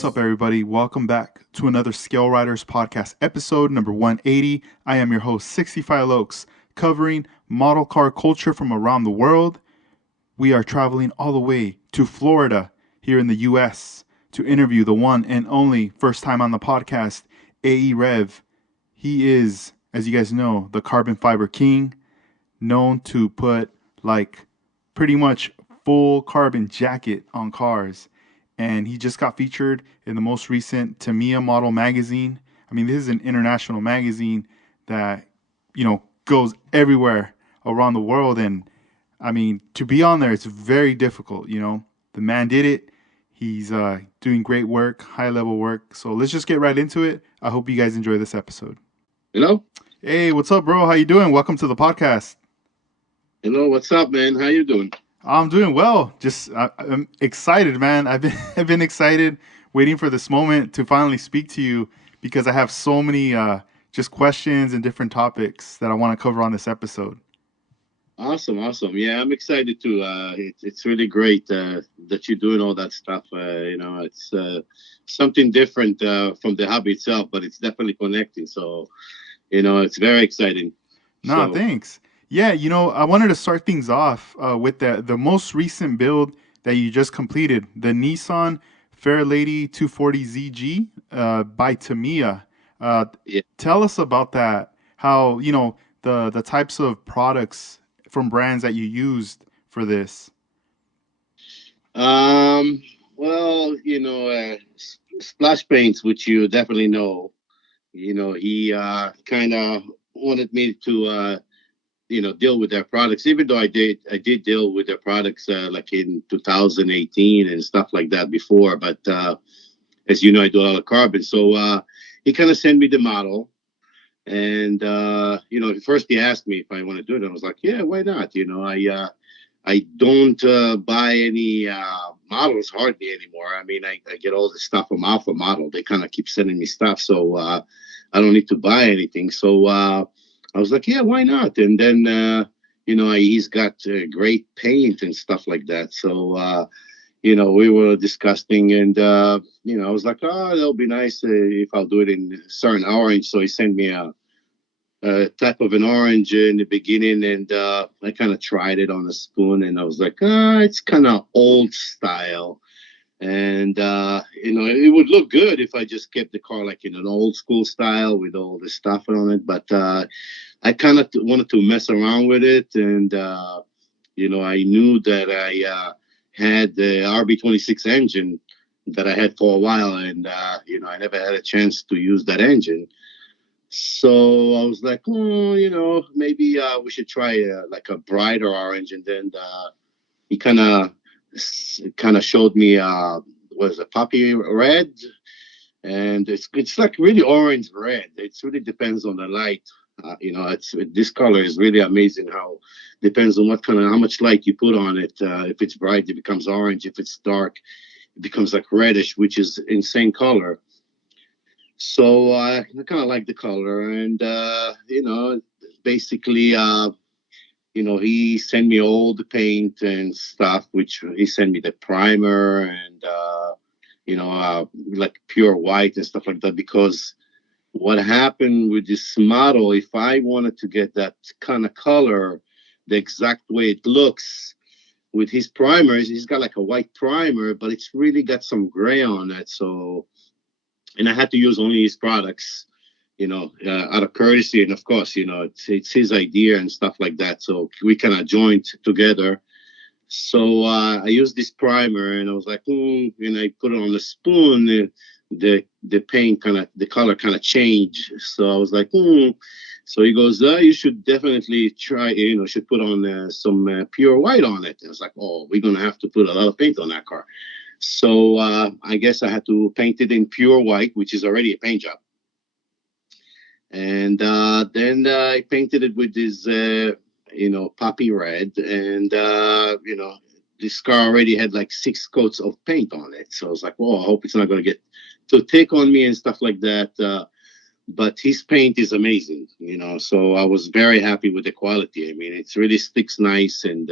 what's up, everybody? Welcome back to another Scale Riders podcast episode number 180. I am your host, 65 Lokes, covering model car culture from around the world. We are traveling all the way to Florida here in the U.S. to interview the one and only first time on the podcast, Aerev. He is, as you guys know, the carbon fiber king, known to put like pretty much full carbon jacket on cars. And he just got featured in the most recent Tamiya model magazine. I mean, this is an international magazine that, goes everywhere around the world. And I mean, to be on there, it's very difficult. The man did it. He's doing great work, high level work. So let's just get right into it. I hope you guys enjoy this episode. Hello? Hey, what's up, bro? How you doing? Welcome to the podcast. Hello, what's up, man? How you doing? I'm doing well. I'm excited, man. I've been excited, waiting for this moment to finally speak to you because I have so many just questions and different topics that I want to cover on this episode. Awesome. Yeah, I'm excited too. It's really great that you're doing all that stuff. It's something different from the hobby itself, but it's definitely connecting. So, it's very exciting. Nah, So, thanks. Yeah, I wanted to start things off with the most recent build that you just completed, the Nissan Fairlady 240ZG by Tamiya. Uh, yeah. Tell us about that. How the types of products from brands that you used for this. Um, well, Splash Paints, which you definitely know, he kind of wanted me to deal with their products, even though I did deal with their products like in 2018 and stuff like that before. But as you know, I do a lot of carbon. So he kind of sent me the model. And first he asked me if I want to do it. I was like, yeah, why not? I don't buy any models hardly anymore. I mean, I get all the stuff from Alpha Model. They kind of keep sending me stuff, so I don't need to buy anything. So I was like, yeah, why not? And then he's got great paint and stuff like that. So we were discussing, and I was like, oh, that'll be nice if I'll do it in certain orange. So he sent me a type of an orange in the beginning, and I kind of tried it on a spoon, and I was like, it's kind of old style. And it would look good if I just kept the car like in an old school style with all the stuff on it. But I kind of wanted to mess around with it, and I knew that I had the RB26 engine that I had for a while, and I never had a chance to use that engine. So I was like, oh, maybe we should try like a brighter orange. And then he kind of showed me was a poppy red, and it's like really orange red. It really depends on the light. It's this color is really amazing. How depends on how much light you put on it. If it's bright, it becomes orange. If it's dark, it becomes like reddish, which is insane color. So I kind of like the color, and basically, he sent me all the paint and stuff, which he sent me the primer and like pure white and stuff like that. Because what happened with this model, if I wanted to get that kind of color, the exact way it looks with his primers, he's got like a white primer, but it's really got some gray on it. So and I had to use only his products, out of courtesy, and of course, it's his idea and stuff like that. So we kind of joined together. So I used this primer, and I was like, and I put it on the spoon. The paint the color kind of changed. So I was like, So he goes, you should definitely try, should put on some pure white on it. And I was like, oh, we're gonna have to put a lot of paint on that car. So I guess I had to paint it in pure white, which is already a paint job. And then I painted it with this, poppy red. And, this car already had like 6 coats of paint on it. So I was like, I hope it's not going to get too thick on me and stuff like that. But his paint is amazing, so I was very happy with the quality. I mean, it really sticks nice. And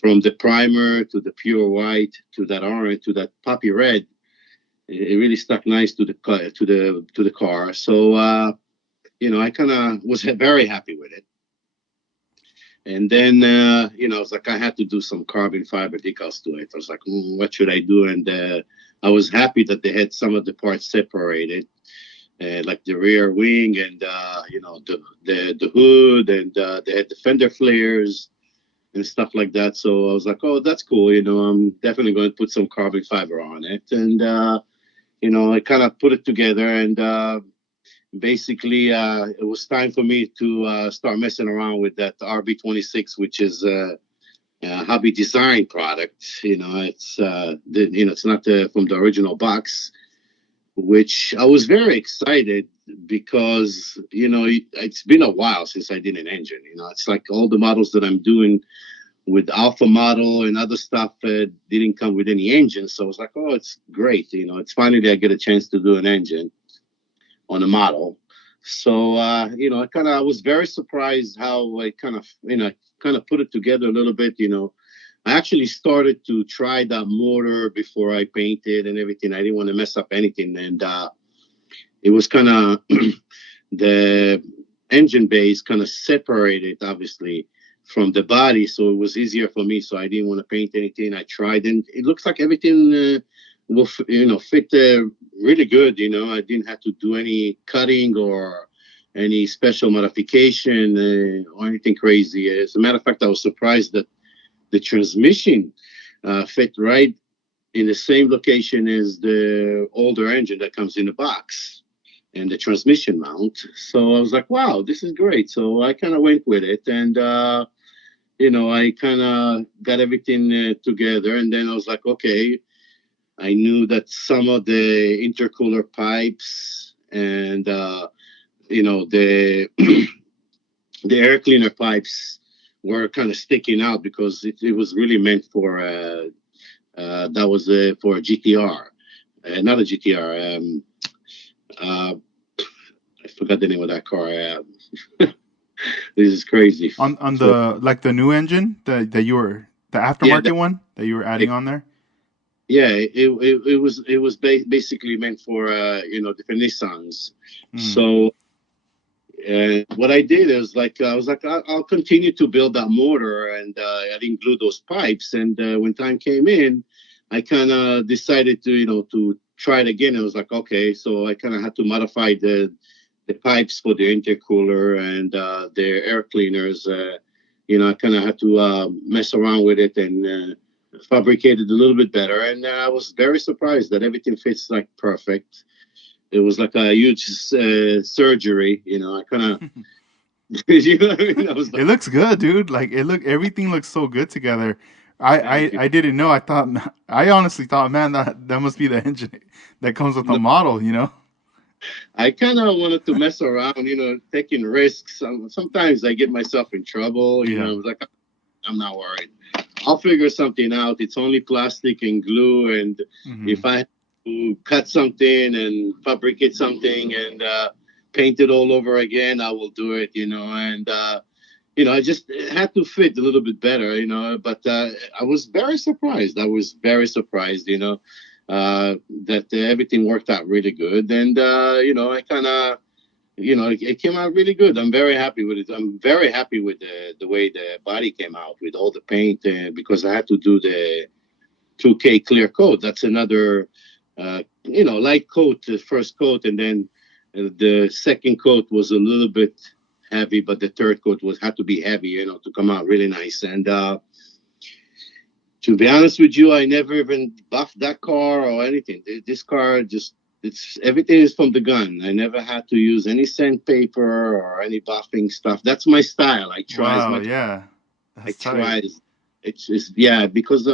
from the primer to the pure white to that orange to that poppy red, It really stuck nice to the car. So I kind of was very happy with it. And then I was like, I had to do some carbon fiber decals to it. I was like, what should I do? And I was happy that they had some of the parts separated, like the rear wing and the hood, and they had the fender flares and stuff like that. So I was like, oh, that's cool. I'm definitely going to put some carbon fiber on it. And I kind of put it together, and basically it was time for me to start messing around with that RB26, which is a hobby design product. It's not from the original box, which I was very excited because it's been a while since I did an engine. It's like all the models that I'm doing with Alpha model and other stuff didn't come with any engine. So I was like, oh, it's great. It's finally I get a chance to do an engine on a model. So I was very surprised how I kind of put it together a little bit. I actually started to try that motor before I painted and everything. I didn't want to mess up anything, and it was kind of the engine base kind of separated, obviously, from the body, so it was easier for me. So I didn't want to paint anything. I tried, and it looks like everything will fit really good. I didn't have to do any cutting or any special modification or anything crazy. As a matter of fact, I was surprised that the transmission fit right in the same location as the older engine that comes in the box and the transmission mount. So I was like, wow, this is great. So I kind of went with it, and I kind of got everything together, and then I was like, okay. I knew that some of the intercooler pipes and the the air cleaner pipes were kind of sticking out because it was really meant for that was for a GTR, not a GTR. I forgot the name of that car. This is crazy. On the new engine that you were the aftermarket one that you were adding on there. Yeah, it was basically meant for different Nissans. So what I did is I was like, I'll continue to build that motor, and I didn't glue those pipes. And when time came in, I kind of decided to try it again. I was like, okay, so I kind of had to modify the pipes for the intercooler and the air cleaners. I kind of had to mess around with it and fabricate it a little bit better. And I was very surprised that everything fits like perfect. It was like a huge surgery. I kind of, you know what I mean? I was like, it looks good, dude. Like everything looks so good together. I didn't know. I honestly thought, man, that must be the engine that comes with the model. I kind of wanted to mess around, taking risks. Sometimes I get myself in trouble. I was like, I'm not worried. I'll figure something out. It's only plastic and glue. And if I have to cut something and fabricate something and paint it all over again, I will do it, And, I just had to fit a little bit better, But I was very surprised. That everything worked out really good. And, I kind of, it came out really good. I'm very happy with it. I'm very happy with the way the body came out with all the paint because I had to do the 2K clear coat. That's another, light coat, the first coat. And then the second coat was a little bit heavy, but the third coat had to be heavy, to come out really nice. And, to be honest with you, I never even buffed that car or anything. This car everything is from the gun. I never had to use any sandpaper or any buffing stuff. That's my style. I try as much. Yeah. I try. It's because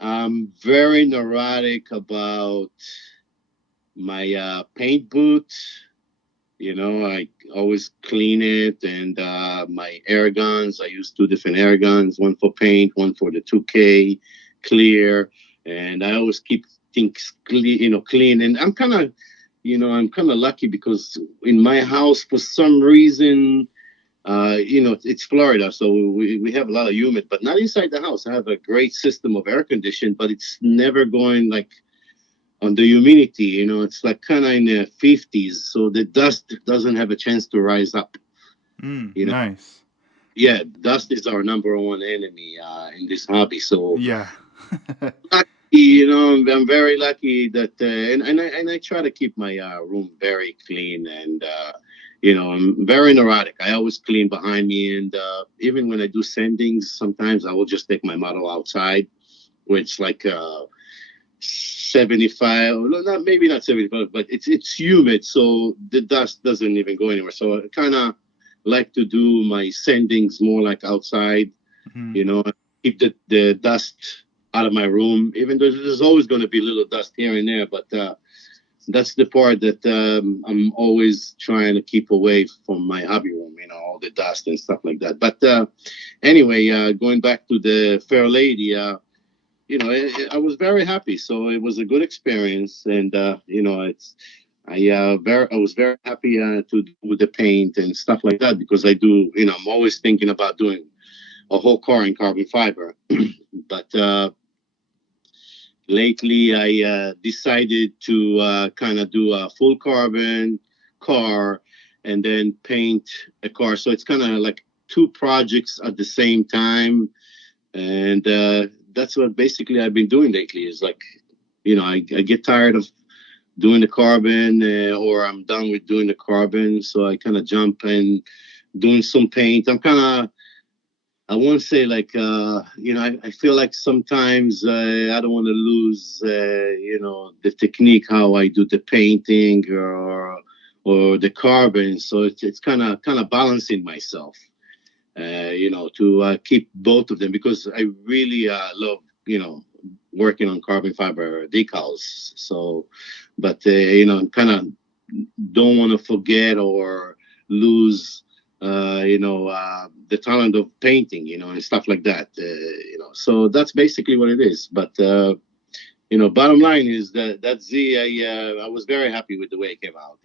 I'm very neurotic about my paint boot. I always clean it, and my air guns. I use 2 different air guns, one for paint, one for the 2K clear, and I always keep things clean. And I'm kind of lucky because in my house, for some reason, it's Florida, so we have a lot of humid, but not inside the house. I have a great system of air conditioning, but it's never going like on the humidity. It's like kind of in the 50s, so the dust doesn't have a chance to rise up. You know, Nice. yeah, dust is our number one enemy in this hobby. So Yeah. lucky, I'm very lucky that, and I try to keep my room very clean, and I'm very neurotic. I always clean behind me, and even when I do sendings, sometimes I will just take my model outside, which like 75, no, not maybe not 75, but it's humid, so the dust doesn't even go anywhere. So I kind of like to do my sendings more like outside, Mhm. you know, keep the dust out of my room, even though there's always going to be a little dust here and there. But that's the part that I'm always trying to keep away from my hobby room, all the dust and stuff like that. But anyway, going back to the Fair Lady, I was very happy. So it was a good experience, and I was very happy to do with the paint and stuff like that, because I do, I'm always thinking about doing a whole car in carbon fiber. But lately, I decided to kind of do a full carbon car and then paint a car. So it's kind of like two projects at the same time, and that's what basically I've been doing lately. Is like, I get tired of doing the carbon, or I'm done with doing the carbon, so I kind of jump and doing some paint. I won't say like, I feel like sometimes I don't want to lose, the technique, how I do the painting or the carbon. So it's kind of balancing myself, to keep both of them, because I really love, working on carbon fiber decals. So, but kind of don't want to forget or lose, the talent of painting, and stuff like that. So that's basically what it is. But bottom line is that Z, I was very happy with the way it came out.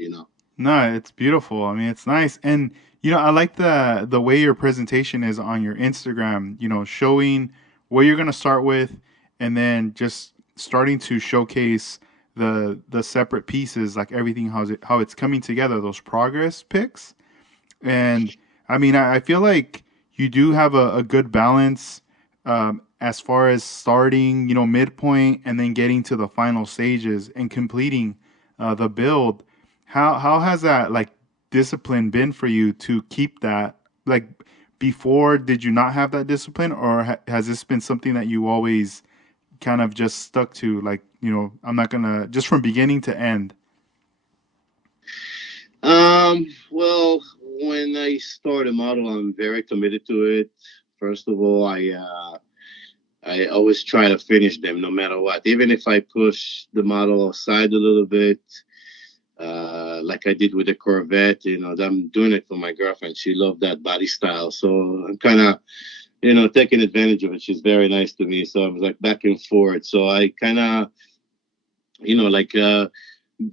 No, it's beautiful. I mean, it's nice. And I like the way your presentation is on your Instagram, showing what you're going to start with and then just starting to showcase the separate pieces, like everything how it's coming together, those progress pics. And I mean, I feel like you do have a good balance as far as starting, midpoint and then getting to the final stages and completing the build. How has that like discipline been for you to keep that? Like before, did you not have that discipline, or has this been something that you always kind of just stuck to? Like, I'm not gonna just from beginning to end. Well, when I start a model, I'm very committed to it. First of all, I always try to finish them no matter what. Even if I push the model aside a little bit, like I did with the Corvette, I'm doing it for my girlfriend. She loved that body style. So I'm kind of, taking advantage of it. She's very nice to me. So I was like back and forth. So I kind of, like,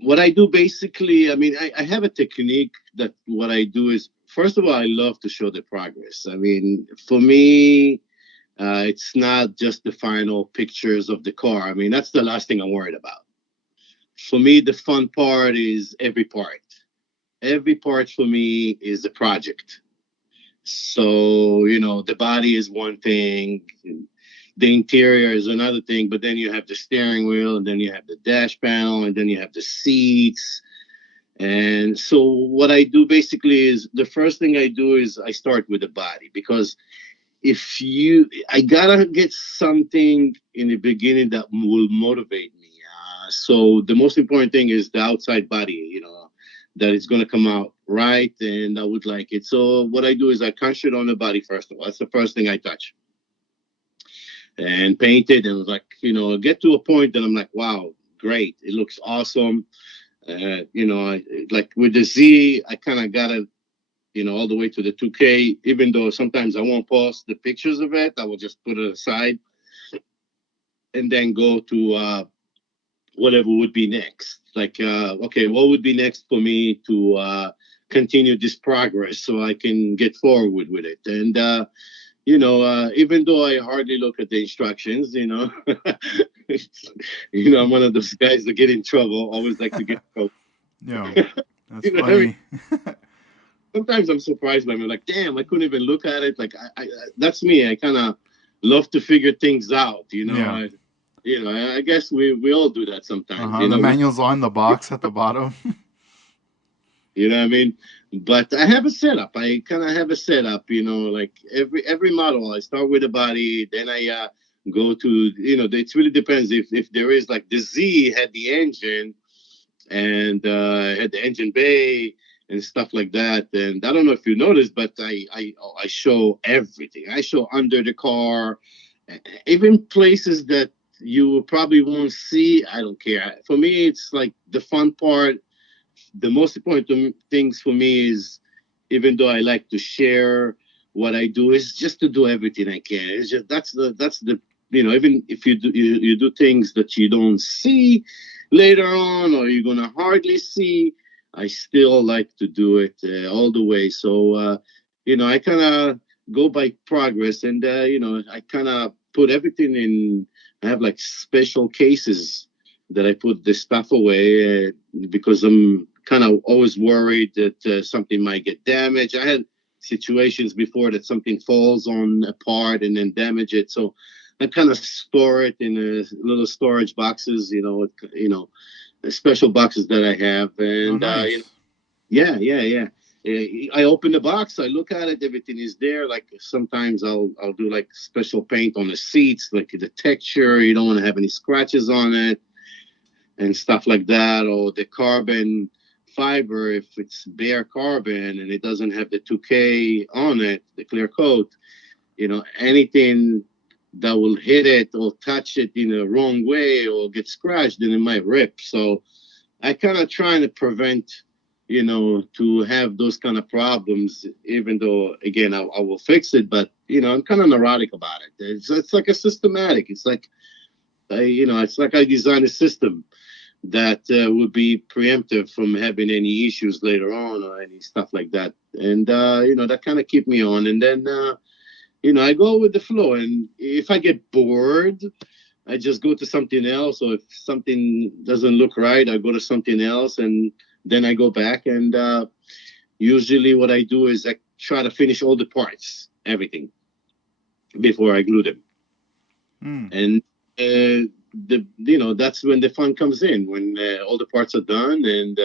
what I do basically, I mean, I have a technique that what I do is, first of all, I love to show the progress. I mean, for me, it's not just the final pictures of the car. I mean, that's the last thing I'm worried about. For me, the fun part is every part. Every part for me is a project. So, the body is one thing, the interior is another thing, but then you have the steering wheel, and then you have the dash panel, and then you have the seats. And so, what I do basically is the first thing I do is I start with the body, because I gotta get something in the beginning that will motivate me. So the most important thing is the outside body, that it's gonna come out right, and I would like it. So what I do is I concentrate on the body first of all. That's the first thing I touch and paint it, and like get to a point that I'm like, wow, great, it looks awesome. Like with the Z, I kind of got it, all the way to the 2K, even though sometimes I won't post the pictures of it. I will just put it aside and then go to whatever would be next. Like, okay, what would be next for me to continue this progress so I can get forward with it? And, even though I hardly look at the instructions, I'm one of those guys that get in trouble. Always like to get in Yeah, that's trouble. What I mean? funny. Sometimes I'm surprised by me. Like, damn, I couldn't even look at it. Like, that's me. I kind of love to figure things out. Yeah. I guess we all do that sometimes. The manual's on the box at the bottom. You know what I mean? But I have a setup. I kind of have a setup. Like every model, I start with the body, then I go to. It really depends if there is like the Z had the engine and had the engine bay and stuff like that. And I don't know if you noticed, but I show everything. I show under the car, even places that you probably won't see. I don't care. For me, it's like the fun part. The most important things for me is, even though I like to share what I do, is just to do everything I can. It's just that's the even if you do things that you don't see later on or you're gonna hardly see, I still like to do it all the way. So I kind of go by progress, and I kind of put everything in. I have like special cases that I put the stuff away because I'm kind of always worried that something might get damaged. I had situations before that something falls on a part and then damage it. So I kind of store it in little storage boxes, special boxes that I have. Oh, And nice. yeah, yeah, yeah. I open the box, I look at it, everything is there. Like sometimes I'll do like special paint on the seats, like the texture. You don't want to have any scratches on it and stuff like that, or the carbon fiber if it's bare carbon and it doesn't have the 2K on it, the clear coat. Anything that will hit it or touch it in a wrong way or get scratched, then it might rip. So I kind of trying to prevent, to have those kind of problems. Even though, again, I will fix it, but I'm kind of neurotic about it. It's like a systematic. It's like it's like I designed a system that would be preemptive from having any issues later on or any stuff like that. And that kind of keep me on. And then I go with the flow. And if I get bored, I just go to something else. Or if something doesn't look right, I go to something else, and then I go back. And usually, what I do is I try to finish all the parts, everything, before I glue them. Mm. And that's when the fun comes in, when all the parts are done and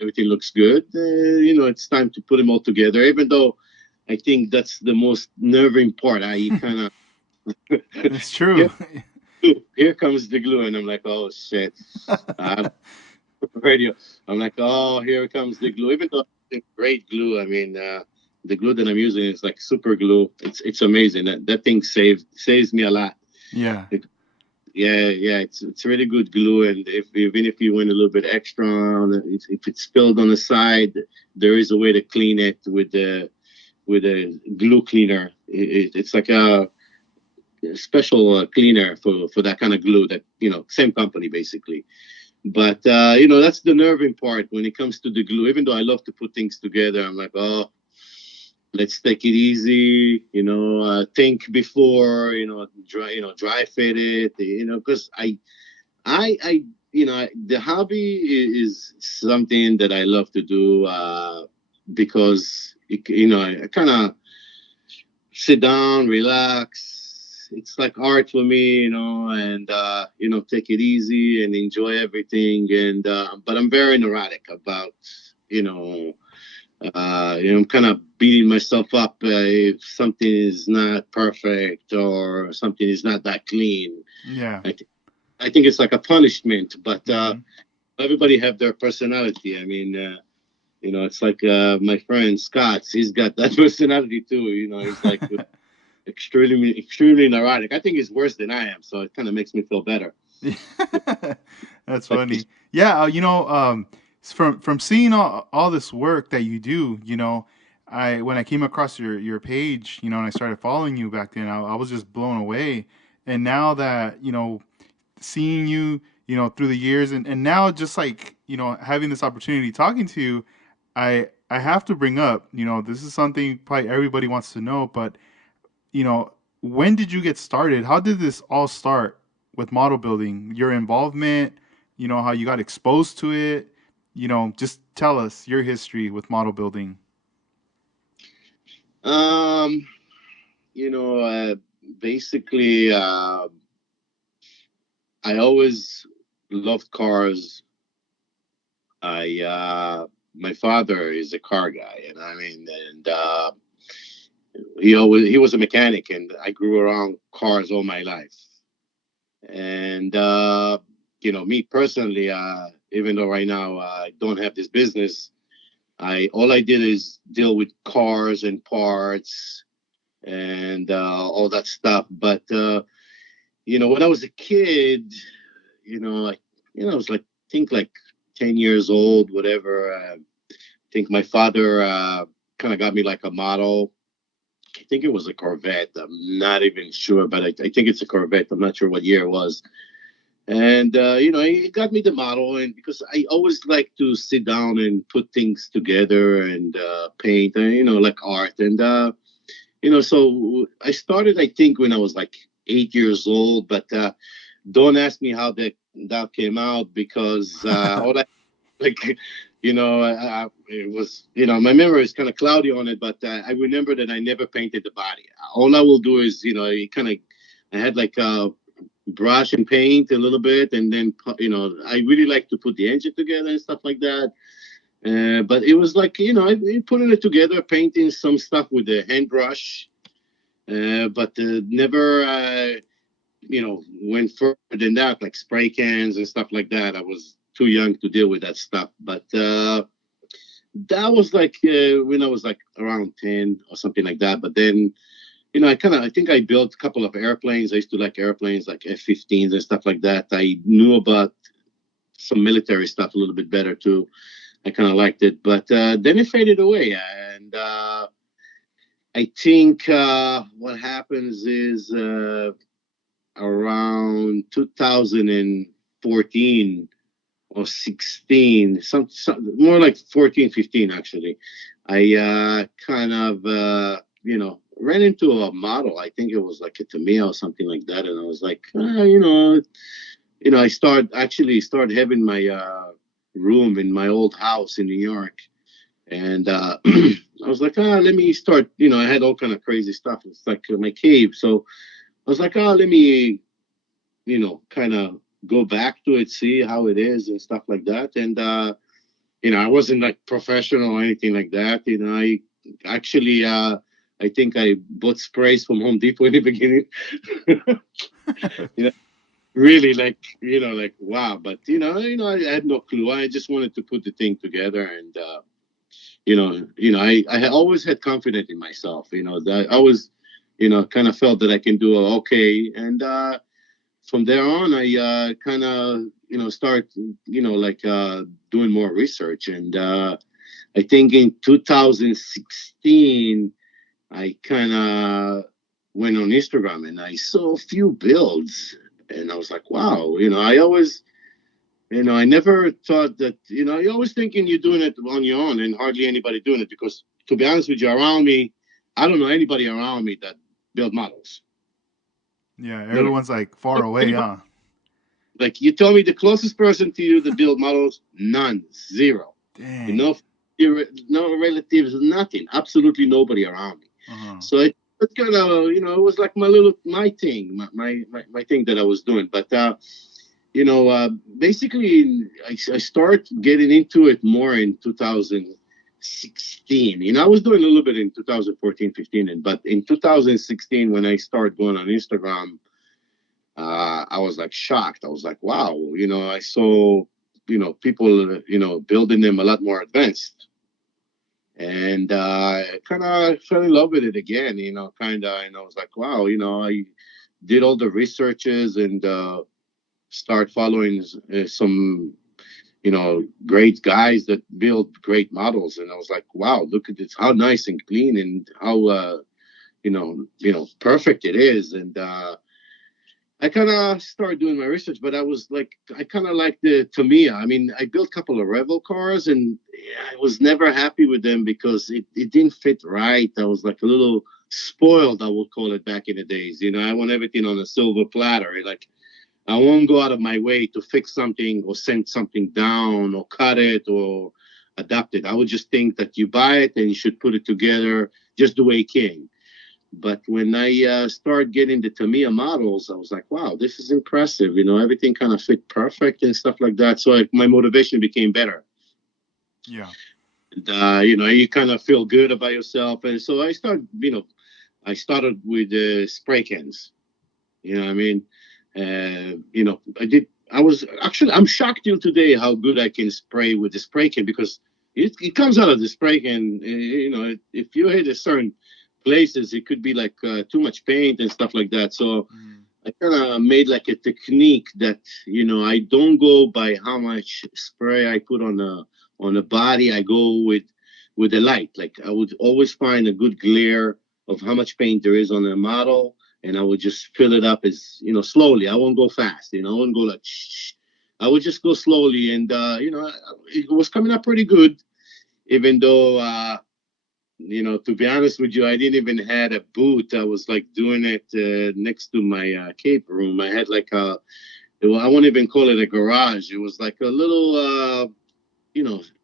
everything looks good. It's time to put them all together, even though I think that's the most nerving part. I kind of It's true. here, here comes the glue, and I'm like, oh shit. uh, Radio, I'm like, oh, here comes the glue. Even though it's great glue, I mean, the glue that I'm using is like super glue. It's amazing. That thing saves me a lot. Yeah. Yeah, yeah, it's really good glue, and even if you went a little bit extra on it, if it's spilled on the side, there is a way to clean it with a glue cleaner. It's like a special cleaner for that kind of glue. That same company basically. But that's the nerving part when it comes to the glue. Even though I love to put things together, I'm like, oh, let's take it easy, think before, dry fit it, because the hobby is something that I love to do, because I kind of sit down, relax. It's like art for me, and take it easy and enjoy everything. And but I'm very neurotic about, you know I'm kind of beating myself up if something is not perfect or something is not that clean. Yeah. I, th- I think it's like a punishment, but Hmm. everybody have their personality. I mean, it's like my friend Scott. He's got that personality too. He's like extremely, extremely neurotic. I think he's worse than I am, so it kind of makes me feel better. That's But he's funny. Yeah, from seeing all this work that you do, I when I came across your page, and I started following you back then, I was just blown away. And now that, seeing you, through the years, and now just like, having this opportunity talking to you, I have to bring up, this is something probably everybody wants to know, but you know, when did you get started? How did this all start with model building? Your involvement, how you got exposed to it, just tell us your history with model building. Um, you know, basically, I always loved cars. I My father is a car guy, and I mean, and he was a mechanic, and I grew around cars all my life. And me personally, even though right now I don't have this business, I all I did is deal with cars and parts and all that stuff. But when I was a kid, like I was like think like 10 years old, whatever. I think my father kind of got me like a model. I think it was a Corvette. I'm not even sure, but I think it's a Corvette. I'm not sure what year it was. And he got me the model, and because I always like to sit down and put things together and paint, and like art, and so I started, I think, when I was like 8 years old, but don't ask me how that came out because all I like, it was, my memory is kind of cloudy on it, but I remember that I never painted the body. All I will do is, I had like brush and paint a little bit, and then, I really like to put the engine together and stuff like that. But it was like, I putting it together, painting some stuff with the hand brush, but never, went further than that, like spray cans and stuff like that. I was too young to deal with that stuff. But that was like when I was like around 10 or something like that. But then, I think I built a couple of airplanes. I used to like airplanes like F-15s and stuff like that. I knew about some military stuff a little bit better too. I kind of liked it. But then it faded away. And I think what happens is around 2014 or 16, some more like 14, 15 actually. I kind of ran into a model. I think it was like a Tamiya or something like that, and I was like, I started having my room in my old house in New York, and I was like, let me start. I had all kind of crazy stuff. It's like my cave, so I was like, let me, kind of go back to it, see how it is and stuff like that. And, I wasn't like professional or anything like that. I actually, I think I bought sprays from Home Depot in the beginning. you know, Really like, like, wow. But, I had no clue. I just wanted to put the thing together. And, I had always had confidence in myself, that I was, kind of felt that I can do okay. And, from there on, I kind of, start, like doing more research. And I think in 2016, I kind of went on Instagram and I saw a few builds. And I was like, wow, I always, I never thought that, you're always thinking you're doing it on your own and hardly anybody doing it because, to be honest with you, around me, I don't know anybody around me that build models. Yeah, No, everyone's like far away, anybody. huh? Like you tell me the closest person to you that build models, none, zero. You Dang. know, no relatives, nothing, absolutely nobody around me. Uh-huh. So it kind of, it was like my thing, my thing that I was doing. But, basically, I start getting into it more in 2016. I was doing a little bit in 2014, 15, but in 2016, when I started going on Instagram, I was like shocked. I was like, wow, I saw, people, building them a lot more advanced. And kind of fell in love with it again, kind of. And I was like, wow, I did all the researches and start following some, great guys that build great models. And I was like, wow, look at this, how nice and clean and how, perfect it is. And I kind of started doing my research, but I was like, I kind of like the Tamiya. I mean, I built a couple of Revel cars, and I was never happy with them because it didn't fit right. I was like a little spoiled, I would call it, back in the days. I want everything on a silver platter. Like, I won't go out of my way to fix something or send something down or cut it or adapt it. I would just think that you buy it and you should put it together just the way it came. But when I started getting the Tamiya models, I was like, wow, this is impressive. Everything kind of fit perfect and stuff like that. So my motivation became better. Yeah. And, you kind of feel good about yourself. And so I started with spray cans. You know what I mean? I'm shocked till today how good I can spray with the spray can, because it comes out of the spray can. If you hit a certain places, it could be like too much paint and stuff like that. So I kind of made like a technique that, I don't go by how much spray I put on the body. I go with the light. Like, I would always find a good glare of how much paint there is on the model, and I would just fill it up as, slowly. I won't go fast. I won't go like shh. I would just go slowly, and it was coming up pretty good, even though to be honest with you, I didn't even had a booth. I was like doing it next to my cape room. I had like I won't even call it a garage. It was like a little,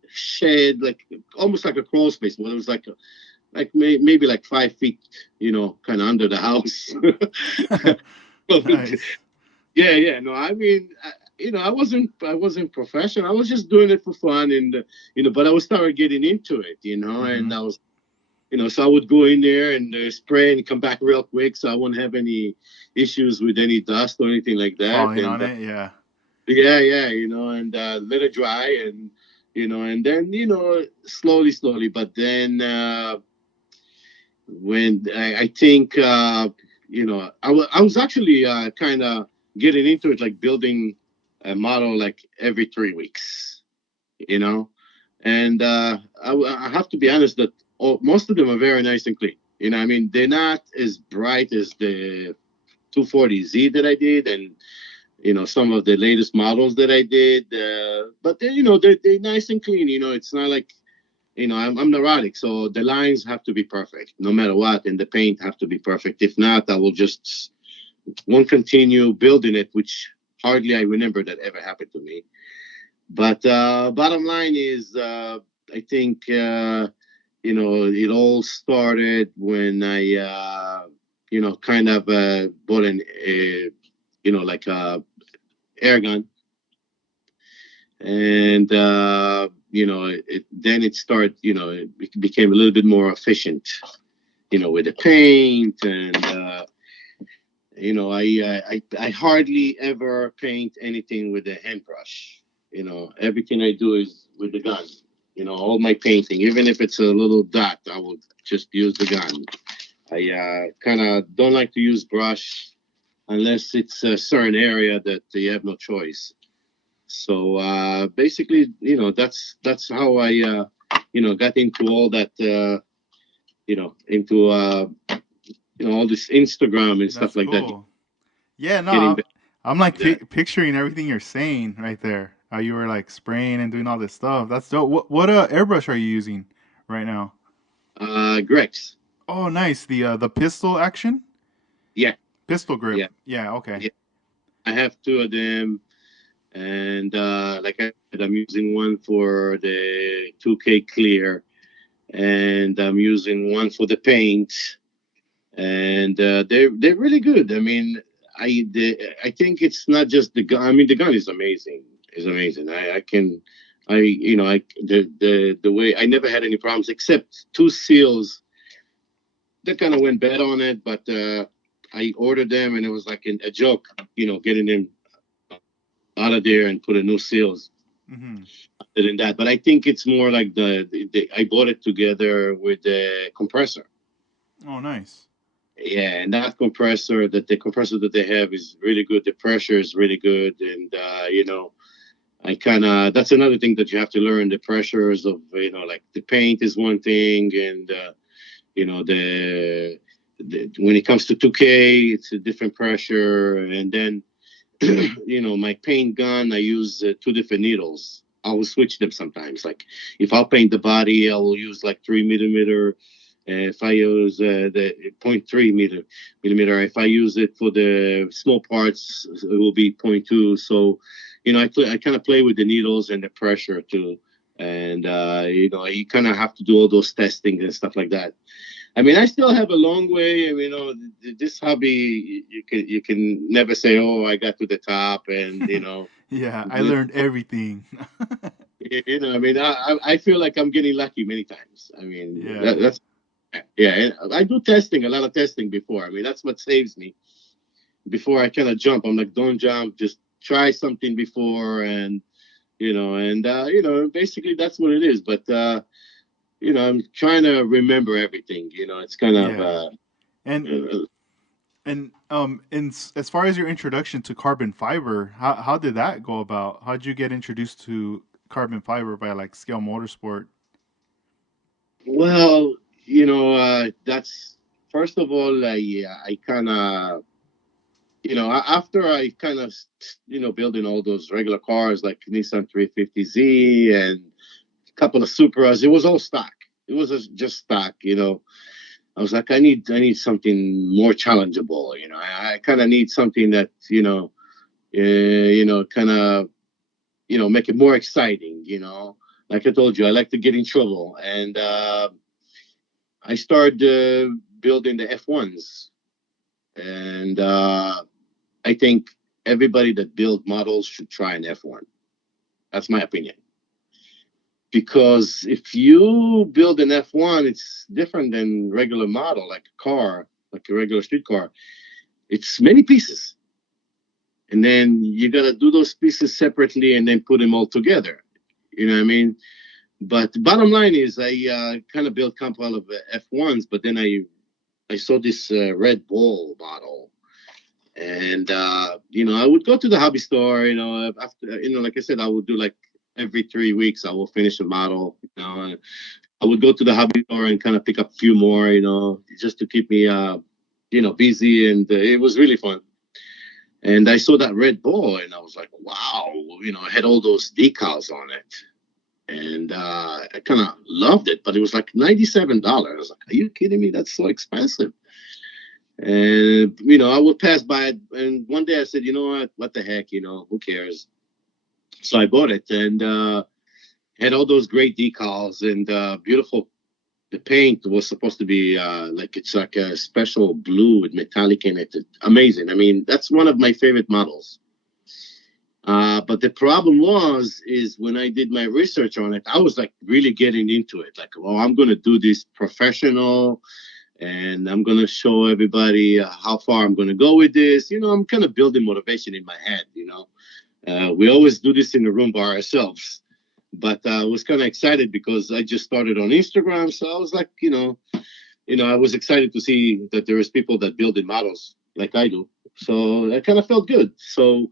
shed, like almost like a crawl space. But it was maybe like 5 feet, kind of under the house. Nice. Yeah. No, I mean, I wasn't professional. I was just doing it for fun, and but I was started getting into it, and I was, so I would go in there and spray and come back real quick, so I wouldn't have any issues with any dust or anything like that. Falling on And it, yeah. yeah, and let it dry, and and then slowly. But then when I think I was actually kind of getting into it, like building a model like every 3 weeks, you know and I have to be honest that most of them are very nice and clean. I mean, they're not as bright as the 240Z that I did, and some of the latest models that I did, but they're nice and clean. It's not like, I'm neurotic, so the lines have to be perfect no matter what, and the paint have to be perfect. If not, I will just won't continue building it, which hardly I remember that ever happened to me. But bottom line is, I think it all started when I kind of bought an like a air gun, and then it started. It became a little bit more efficient. With the paint, and I hardly ever paint anything with a hand brush. Everything I do is with the gun. All my painting, even if it's a little dot, I will just use the gun. I kind of don't like to use brush unless it's a certain area that you have no choice. So basically, that's how I got into all that. Into all this Instagram and stuff That's like that. cool. Yeah, no, Getting back I'm like to that. picturing everything you're saying right there. How you were like spraying and doing all this stuff. That's dope. What airbrush are you using right now? Grex. Oh, nice. The pistol action, Yeah, pistol grip. yeah, Yeah. Okay. yeah. I have two of them, and like I said, I'm using one for the 2K clear, and I'm using one for the paint, and they're really good. I mean, I think it's not just the gun. I mean, the gun is amazing. Is amazing. I can. The way I never had any problems except two seals that kind of went bad on it, but I ordered them and it was like a joke, getting them out of there and put a new seals Hmm. other than that. But I think it's more like I bought it together with the compressor. Oh, nice. Yeah, and the compressor that they have is really good. The pressure is really good, and I kind of that's another thing that you have to learn. The pressures of like the paint is one thing, and you know when it comes to 2K, it's a different pressure, and then my paint gun, I use two different needles. I will switch them sometimes. Like if I'll paint the body, I will use like 3 millimeter. If I use the point 0.3 millimeter, if I use it for the small parts, it will be point 0.2. So, I kind of play with the needles and the pressure too. And, you kind of have to do all those testing and stuff like that. I mean, I still have a long way. I mean, this hobby, you can never say, "Oh, I got to the top," and Yeah, I learned everything. I mean, I feel like I'm getting lucky many times. I mean, Yeah. that's yeah. I do testing, a lot of testing before. I mean, that's what saves me. Before I kind of jump, I'm like, don't jump, just try something before, and basically that's what it is. But I'm trying to remember everything. It's kind of Yeah. And uh, as far as your introduction to carbon fiber, how did that go about? How did you get introduced to carbon fiber by like Scale Motorsport? well, that's first of all, I kind of, after I kind of, building all those regular cars like Nissan 350Z and a couple of Supras, it was all stock. It was just stock. I was like, I need something more challengeable. I kind of need something that, kind of, make it more exciting. Like I told you, I like to get in trouble, and I started building the F1s, and I think everybody that build models should try an F1. That's my opinion. Because if you build an F1, it's different than regular model, like a car, like a regular street car. It's many pieces, and then you gotta do those pieces separately and then put them all together. You know what I mean? But the bottom line is, I kind of built a couple of F1s, but then I saw this Red Bull model, and I would go to the hobby store. After like I said, I would do like every 3 weeks. I will finish a model. I would go to the hobby store and kind of pick up a few more. Just to keep me busy, and it was really fun. And I saw that Red Bull, and I was like, wow, I had all those decals on it. And I kind of loved it, but it was like $97. I was like, are you kidding me? That's so expensive. And I would pass by it, and one day I said, you know what the heck, who cares? So I bought it, and had all those great decals and beautiful. The paint was supposed to be like it's like a special blue with metallic in it. Amazing. I mean, that's one of my favorite models. But the problem is when I did my research on it, I was like really getting into it. Like, well, I'm going to do this professional, and I'm going to show everybody how far I'm going to go with this. I'm kind of building motivation in my head. We always do this in the room by ourselves. But I was kind of excited because I just started on Instagram. So I was like, I was excited to see that there is people that build in models like I do. So I kind of felt good. So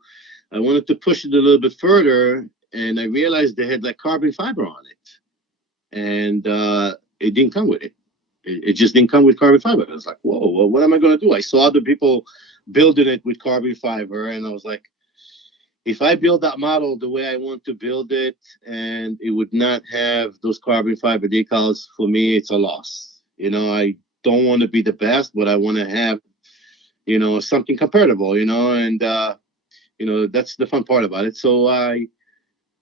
I wanted to push it a little bit further, and I realized they had like carbon fiber on it, and it didn't come with it. It just didn't come with carbon fiber. I was like, whoa, well, what am I going to do? I saw other people building it with carbon fiber, and I was like, if I build that model the way I want to build it, and it would not have those carbon fiber decals, for me, it's a loss. I don't want to be the best, but I want to have, something comparable, and that's the fun part about it. So I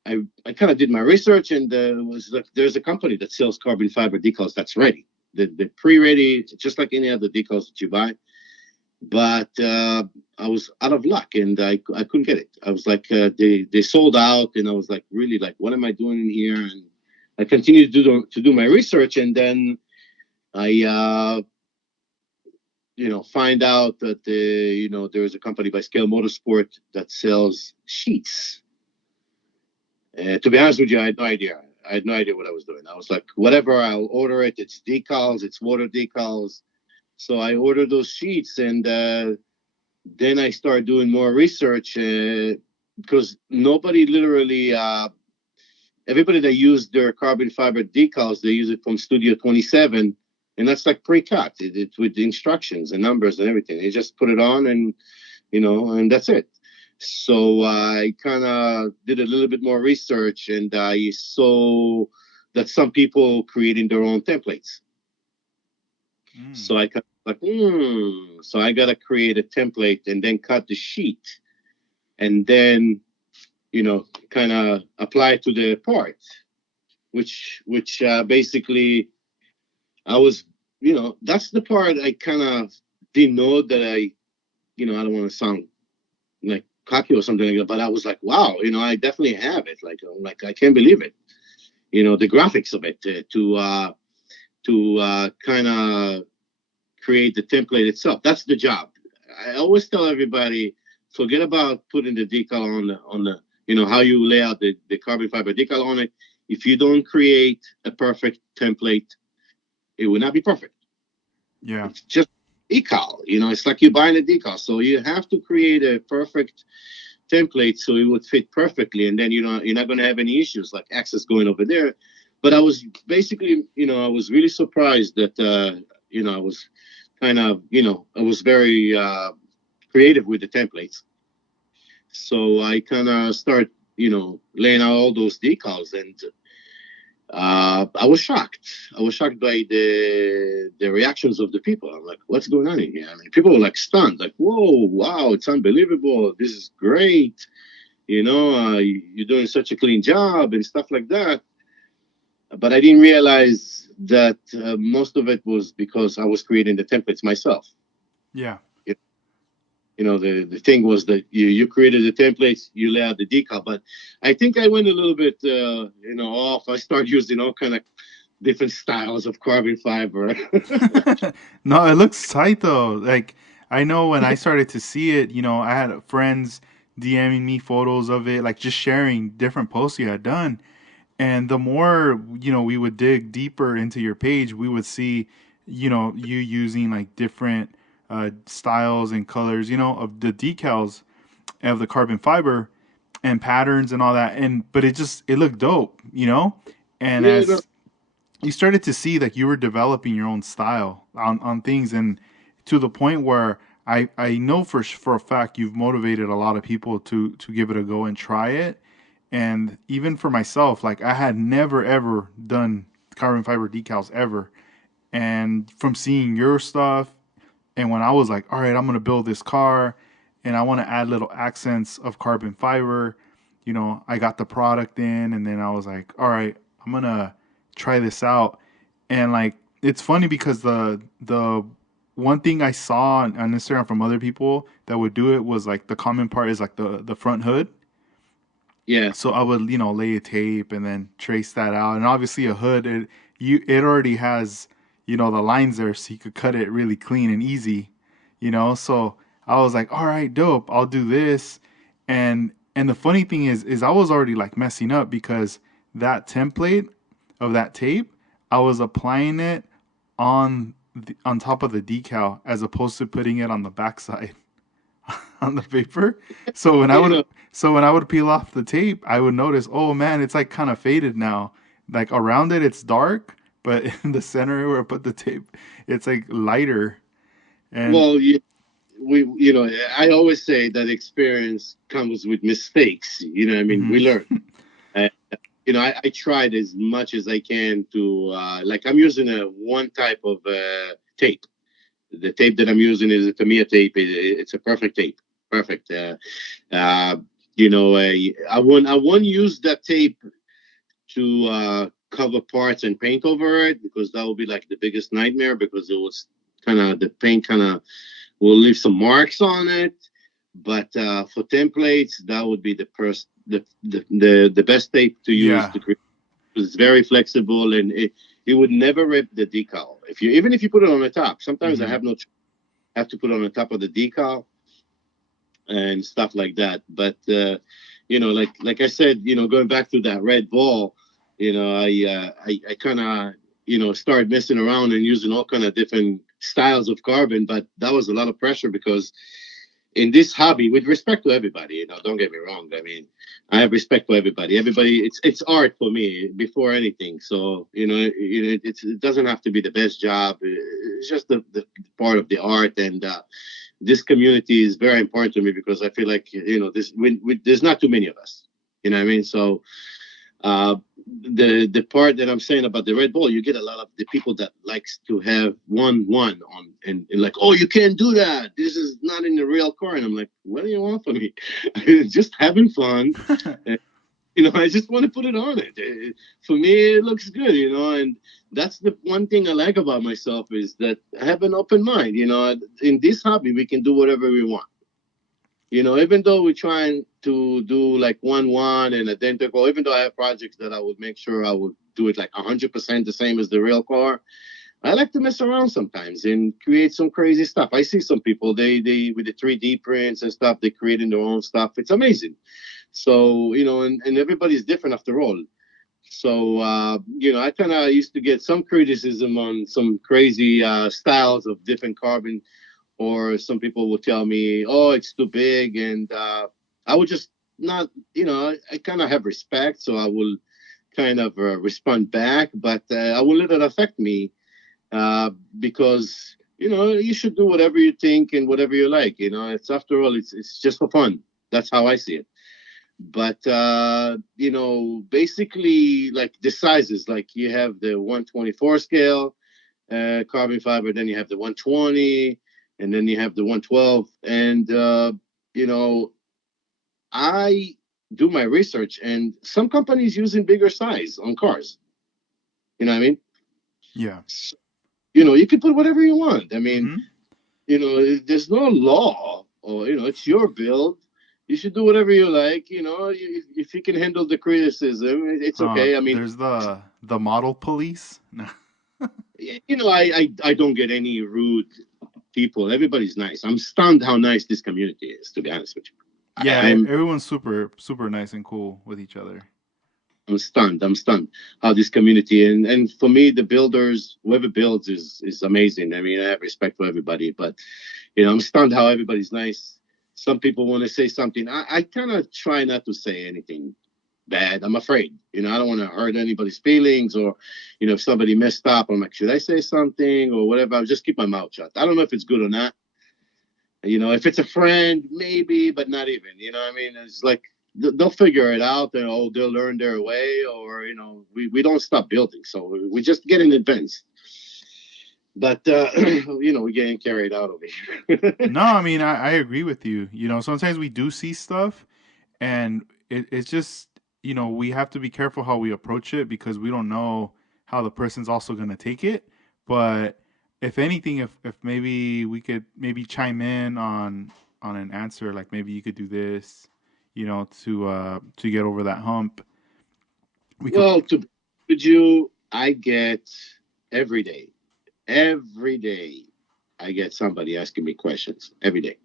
kind of did my research, and was like, there's a company that sells carbon fiber decals that's ready. The pre-ready, just like any other decals that you buy. But I was out of luck, and I couldn't get it. I was like, they sold out, and I was like, really, like, what am I doing in here? And I continued to do my research, and then I find out that there is a company by Scale Motorsport that sells sheets. To be honest with you, I had no idea. I had no idea what I was doing. I was like, whatever, I'll order it. It's decals, it's water decals. So I ordered those sheets, and then I started doing more research because nobody literally, everybody that used their carbon fiber decals, they use it from Studio 27, and that's like pre-cut. It's with the instructions and numbers and everything. They just put it on, and that's it. So I kind of did a little bit more research, and I saw that some people creating their own templates. Mm. So I cut like, so I gotta create a template and then cut the sheet and then kind of apply it to the part, which basically I was, that's the part I kind of didn't know that I don't want to sound like cocky or something like that, but I was like, wow, I definitely have it. Like I can't believe it. The graphics of it to kind of create the template itself. That's the job. I always tell everybody, forget about putting the decal on the how you lay out the carbon fiber decal on it. If you don't create a perfect template, it will not be perfect. Yeah. It's just decal. It's like you're buying a decal. So you have to create a perfect template so it would fit perfectly, and then you're not going to have any issues like access going over there. But I was basically, I was really surprised that I was kind of, I was very creative with the templates. So I kind of start, laying out all those decals, and I was shocked. I was shocked by the reactions of the people. I'm like, what's going on in here? I mean, people were like stunned, like, whoa, wow, it's unbelievable. This is great. You're doing such a clean job and stuff like that. But I didn't realize that most of it was because I was creating the templates myself. Yeah. The thing was that you created the templates, you lay out the decal. But I think I went a little bit, off. I started using all kind of different styles of carbon fiber. No, it looks tight though. Like I know when I started to see it, I had friends DMing me photos of it, like just sharing different posts you had done. And the more, we would dig deeper into your page, we would see, you using like different styles and colors, of the decals of the carbon fiber and patterns and all that. And but it looked dope, And Yeah, no, as you started to see that you were developing your own style on things, and to the point where I know for a fact you've motivated a lot of people to give it a go and try it. And even for myself, like I had never ever done carbon fiber decals ever, and from seeing your stuff, and when I was like, all right, I'm gonna build this car and I want to add little accents of carbon fiber, I got the product in, and then I was like, all right, I'm gonna try this out. And like it's funny because the one thing I saw on Instagram from other people that would do it was like the common part is like the front hood. yeah. So I would, lay a tape and then trace that out. And obviously a hood, it already has, the lines there, so you could cut it really clean and easy, So I was like, all right, dope, I'll do this. And the funny thing is I was already like messing up because that template of that tape, I was applying it on top of the decal as opposed to putting it on the backside on the paper. So when I You would know, so when I would peel off the tape, I would notice, oh man, it's like kind of faded now. Like around it, it's dark, but in the center where I put the tape, it's like lighter. And well, I always say that experience comes with mistakes. I mean, mhm. we learn. Uh, I tried as much as I can to, like, I'm using a one type of tape. The tape that I'm using is a Tamiya tape. It's a perfect tape. Perfect. Uh, I won't use that tape to cover parts and paint over it because that would be like the biggest nightmare because it was the paint will leave some marks on it. But for templates, that would be the best tape to use Yeah. to create. It's very flexible and it would never rip the decal. Even if you put it on the top, sometimes I Hmm. have no have to put it on the top of the decal and stuff like that. But like I said, going back to that red ball, I kind of started messing around and using all kind of different styles of carbon, but that was a lot of pressure because in this hobby, with respect to everybody, don't get me wrong. I mean, I have respect for everybody. Everybody, it's art for me before anything. So it doesn't have to be the best job. It's just the part of the art, and this community is very important to me because I feel like this there's not too many of us. You know what I mean? So Uh, the part that I'm saying about the Red Bull, you get a lot of the people that likes to have one on and like, oh, you can't do that. This is not in the real car. And I'm like, what do you want from me? Just having fun. And, I just want to put it on it. For me, it looks good, and that's the one thing I like about myself is that I have an open mind. In this hobby, we can do whatever we want. Even though we're trying to do like one and identical, even though I have projects that I would make sure I would do it like 100% the same as the real car, I like to mess around sometimes and create some crazy stuff. I see some people, they with the 3D prints and stuff, they creating their own stuff. It's amazing. So, and everybody's different after all. So, I kind of used to get some criticism on some crazy styles of different carbon, or some people will tell me, "Oh, it's too big," and I would just not, I kind of have respect, so I will kind of respond back, but I won't let it affect me because you should do whatever you think and whatever you like. It's after all, it's just for fun. That's how I see it. But basically, like the sizes, like you have the 124 scale carbon fiber, then you have the 120, and then you have the 112. And, you know, I do my research, and some companies using bigger size on cars. You know what I mean? Yeah. So, you can put whatever you want. I mean, Hmm. there's no law, or, it's your build. You should do whatever you like. If you can handle the criticism, it's okay. I mean, There's the model police. No. I don't get any rude people. Everybody's nice. I'm stunned how nice this community is, to be honest with you. Yeah, I'm everyone's super nice and cool with each other. I'm stunned. I'm stunned how this community, and for me, the builders, whoever builds is amazing. I mean, I have respect for everybody, but I'm stunned how everybody's nice. Some people want to say something. I kind of try not to say anything bad. I'm afraid. I don't want to hurt anybody's feelings, or if somebody messed up, I'm like, should I say something or whatever? I'll just keep my mouth shut. I don't know if it's good or not. If it's a friend, maybe, but not even. What I mean? It's like they'll figure it out, and they'll learn their way, or we don't stop building, so we just get in advance. But we're getting carried out over here. No, I mean I agree with you. Sometimes we do see stuff, and it's just we have to be careful how we approach it because we don't know how the person's also gonna take it. But if anything, if maybe we could maybe chime in on an answer, like maybe you could do this, to get over that hump. We could. Well, to be with you, I get every day, every day, I get somebody asking me questions every day,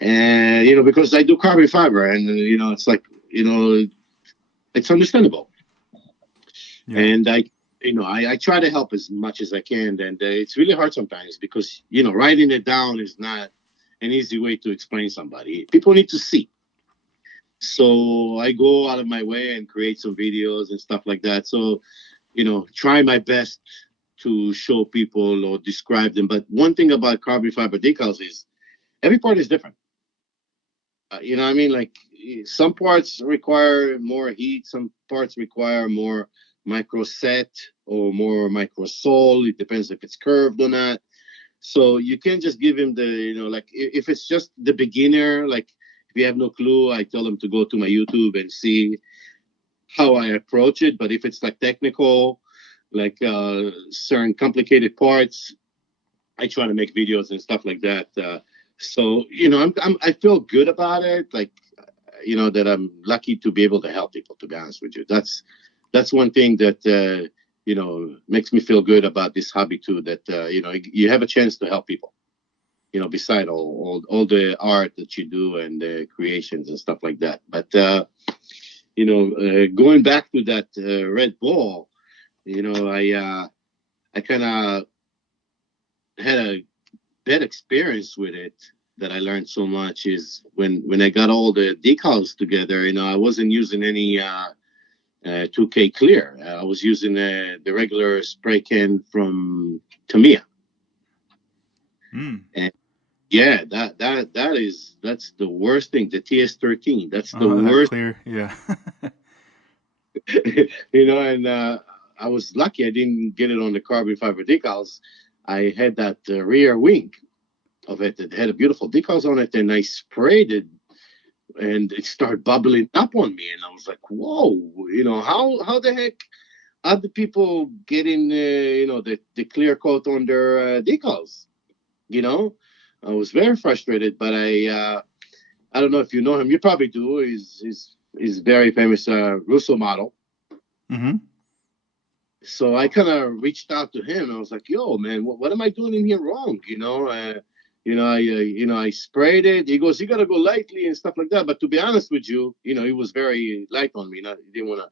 and because I do carbon fiber, and it's like it's understandable. Yeah. And I try to help as much as I can, and it's really hard sometimes because writing it down is not an easy way to explain somebody. People need to see. So I go out of my way and create some videos and stuff like that. So try my best to show people or describe them. But one thing about carbon fiber decals is every part is different. You know what I mean? Like some parts require more heat, some parts require more micro set or more micro sole. It depends if it's curved or not. So you can't just give him the, like if it's just the beginner, like if you have no clue, I tell them to go to my YouTube and see how I approach it. But if it's like technical, like certain complicated parts, I try to make videos and stuff like that. So I feel good about it. Like that I'm lucky to be able to help people. To be honest with you, that's one thing that makes me feel good about this hobby too. That you have a chance to help people. Beside all the art that you do and the creations and stuff like that. But going back to that Red Bull, I kind of had a bad experience with it that I learned so much is when I got all the decals together. I wasn't using any 2K clear. I was using the regular spray can from Tamiya, Mm. and yeah, that's the worst thing. The TS13. That's the That worst. clear. Yeah. And I was lucky I didn't get it on the carbon fiber decals. I had that rear wing of it that had a beautiful decals on it, and I sprayed it, and it started bubbling up on me, and I was like, "Whoa! How the heck other people getting the clear coat on their decals?" You know, I was very frustrated, but I don't know if you know him. You probably do. He's very famous Russo model. Mm-hmm. So I kind of reached out to him. I was like, "Yo, man, what am I doing in here wrong?" I sprayed it. He goes, "You gotta go lightly and stuff like that." But to be honest with you, he was very light on me. He didn't want to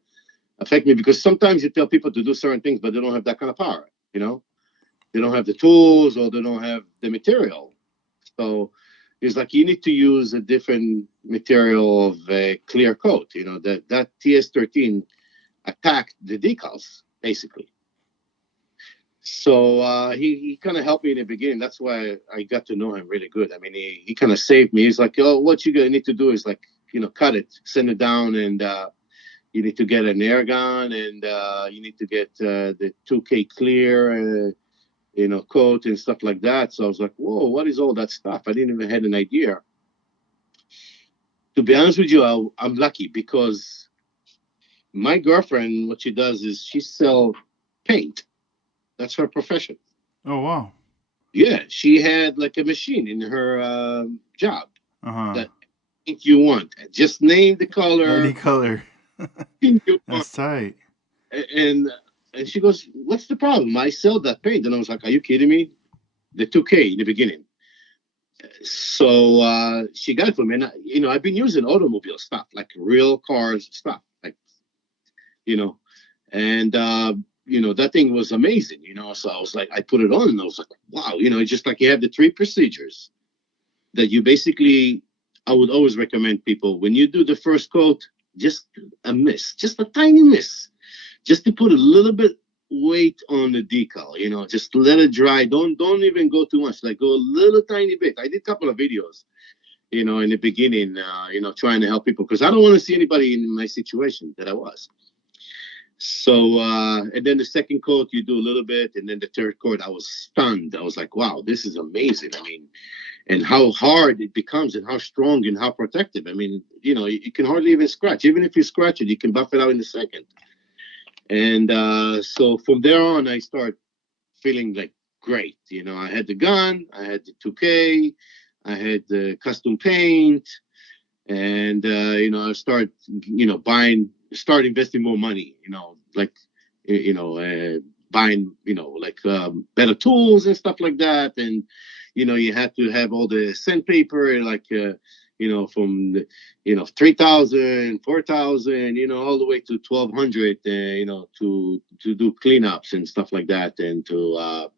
affect me because sometimes you tell people to do certain things, but they don't have that kind of power. They don't have the tools or they don't have the material. So it's like you need to use a different material of a clear coat. That TS13 attacked the decals basically. So he kind of helped me in the beginning. That's why I got to know him really good. I mean, he kind of saved me. He's like, "Oh, what you gonna need to do is like, cut it, send it down, and you need to get an air gun, and you need to get the 2K clear, coat and stuff like that." So I was like, "Whoa, what is all that stuff?" I didn't even have an idea. To be honest with you, I'm lucky because my girlfriend, what she does is she sells paint. That's her profession. Oh wow. Yeah, she had like a machine in her job Uh-huh. that paint you want. Just name the Any color color. paint you want. That's tight. And she goes, "What's the problem? I sell that paint." And I was like, "Are you kidding me?" The 2K in the beginning. So she got it for me. And, I've been using automobile stuff, like real cars stuff, like, you know, and, that thing was amazing. So I was like, I put it on and I was like, wow, it's just like you have the three procedures that you basically, I would always recommend people when you do the first coat, just a miss, just a tiny miss, just to put a little bit weight on the decal, just let it dry. Don't even go too much, like go a little tiny bit. I did a couple of videos, in the beginning, trying to help people because I don't want to see anybody in my situation that I was. So, and then the second coat, you do a little bit. And then the third coat, I was stunned. I was like, wow, this is amazing. I mean, and how hard it becomes and how strong and how protective. I mean, you can hardly even scratch. Even if you scratch it, you can buff it out in a second. And so from there on, I start feeling like great. I had the gun, I had the 2K, I had the custom paint, and I start investing more money. Like buying like better tools and stuff like that, and you have to have all the sandpaper like. From 3,000, 4,000, all the way to 1,200, to do cleanups and stuff like that, and to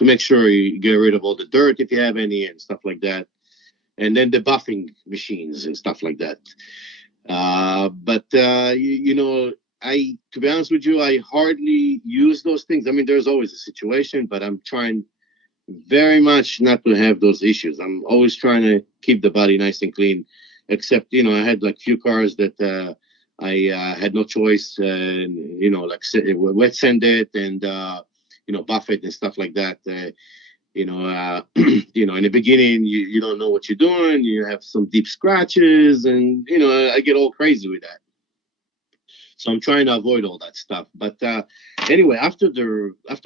make sure you get rid of all the dirt if you have any and stuff like that, and then the buffing machines and stuff like that. But to be honest with you, I hardly use those things. I mean, there's always a situation, but I'm trying very much not to have those issues. I'm always trying to keep the body nice and clean, except, I had like few cars that I had no choice, like wet sand it and, buff it and stuff like that. In the beginning, you don't know what you're doing. You have some deep scratches and, I get all crazy with that. So I'm trying to avoid all that stuff. But anyway, after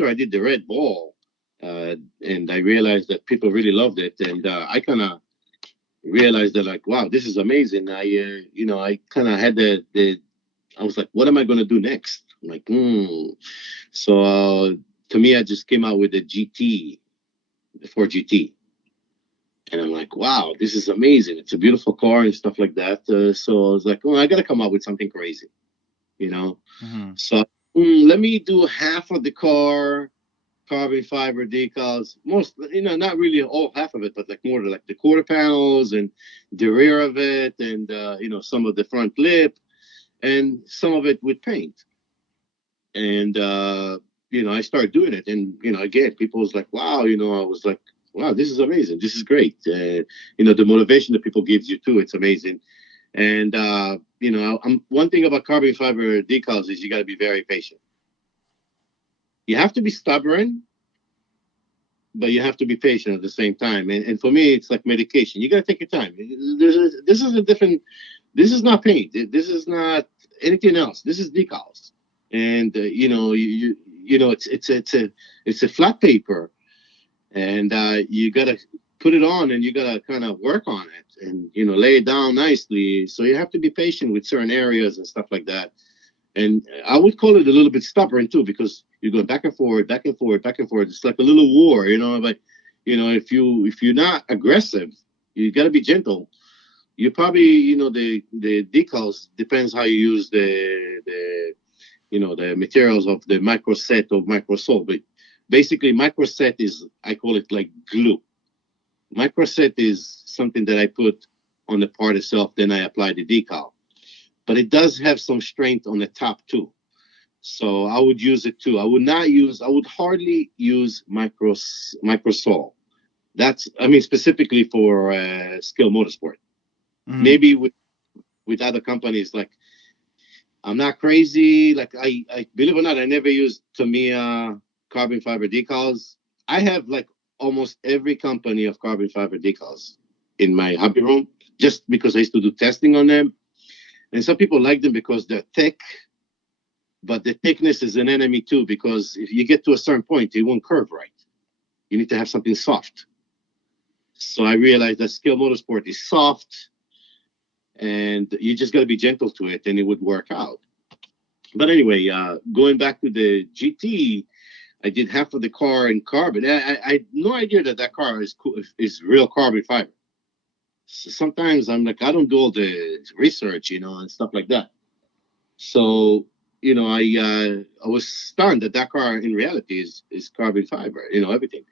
I did the red ball, and I realized that people really loved it, and I kind of realized that like, wow, this is amazing. I kind of had I was like, what am I going to do next? I'm like, So Tamiya just came out with the GT, the Ford GT. And I'm like, wow, this is amazing. It's a beautiful car and stuff like that. So I was like, I got to come up with something crazy, you know? Mm-hmm. So let me do half of the car, carbon fiber decals. Most, not really all half of it, but like more like the quarter panels and the rear of it and, some of the front lip and some of it with paint. And, I started doing it. And, again, people was like, wow, I was like, wow, this is amazing. This is great. The motivation that people gives you too, it's amazing. And one thing about carbon fiber decals is you got to be very patient. You have to be stubborn, but you have to be patient at the same time. And for me, it's like medication. You got to take your time. This is a different. This is not paint. This is not anything else. This is decals, and it's a flat paper, and you got to put it on, and you got to kind of work on it, and lay it down nicely. So you have to be patient with certain areas and stuff like that. And I would call it a little bit stubborn too, because you're going back and forward, back and forward, back and forward. It's like a little war, But if you're not aggressive, you got to be gentle. You probably, the decals depends how you use the materials of the microset or microsole. But basically, microset is, I call it like glue. Microset is something that I put on the part itself, then I apply the decal. But it does have some strength on the top too. So I would use it too. I would hardly use microsole. Specifically for Skill Motorsport. Maybe with other companies, like, I'm not crazy. Like, I believe it or not, I never used Tamiya carbon fiber decals. I have like almost every company of carbon fiber decals in my hobby room, just because I used to do testing on them. And some people like them because they're thick, but the thickness is an enemy too, because if you get to a certain point, it won't curve right. You need to have something soft. So I realized that Skill Motorsport is soft, and you just got to be gentle to it, and it would work out. But anyway, going back to the GT, I did half of the car in carbon. I had no idea that car is real carbon fiber. So sometimes I'm like, I don't do all the research, and stuff like that. So, I was stunned that car in reality is carbon fiber, everything.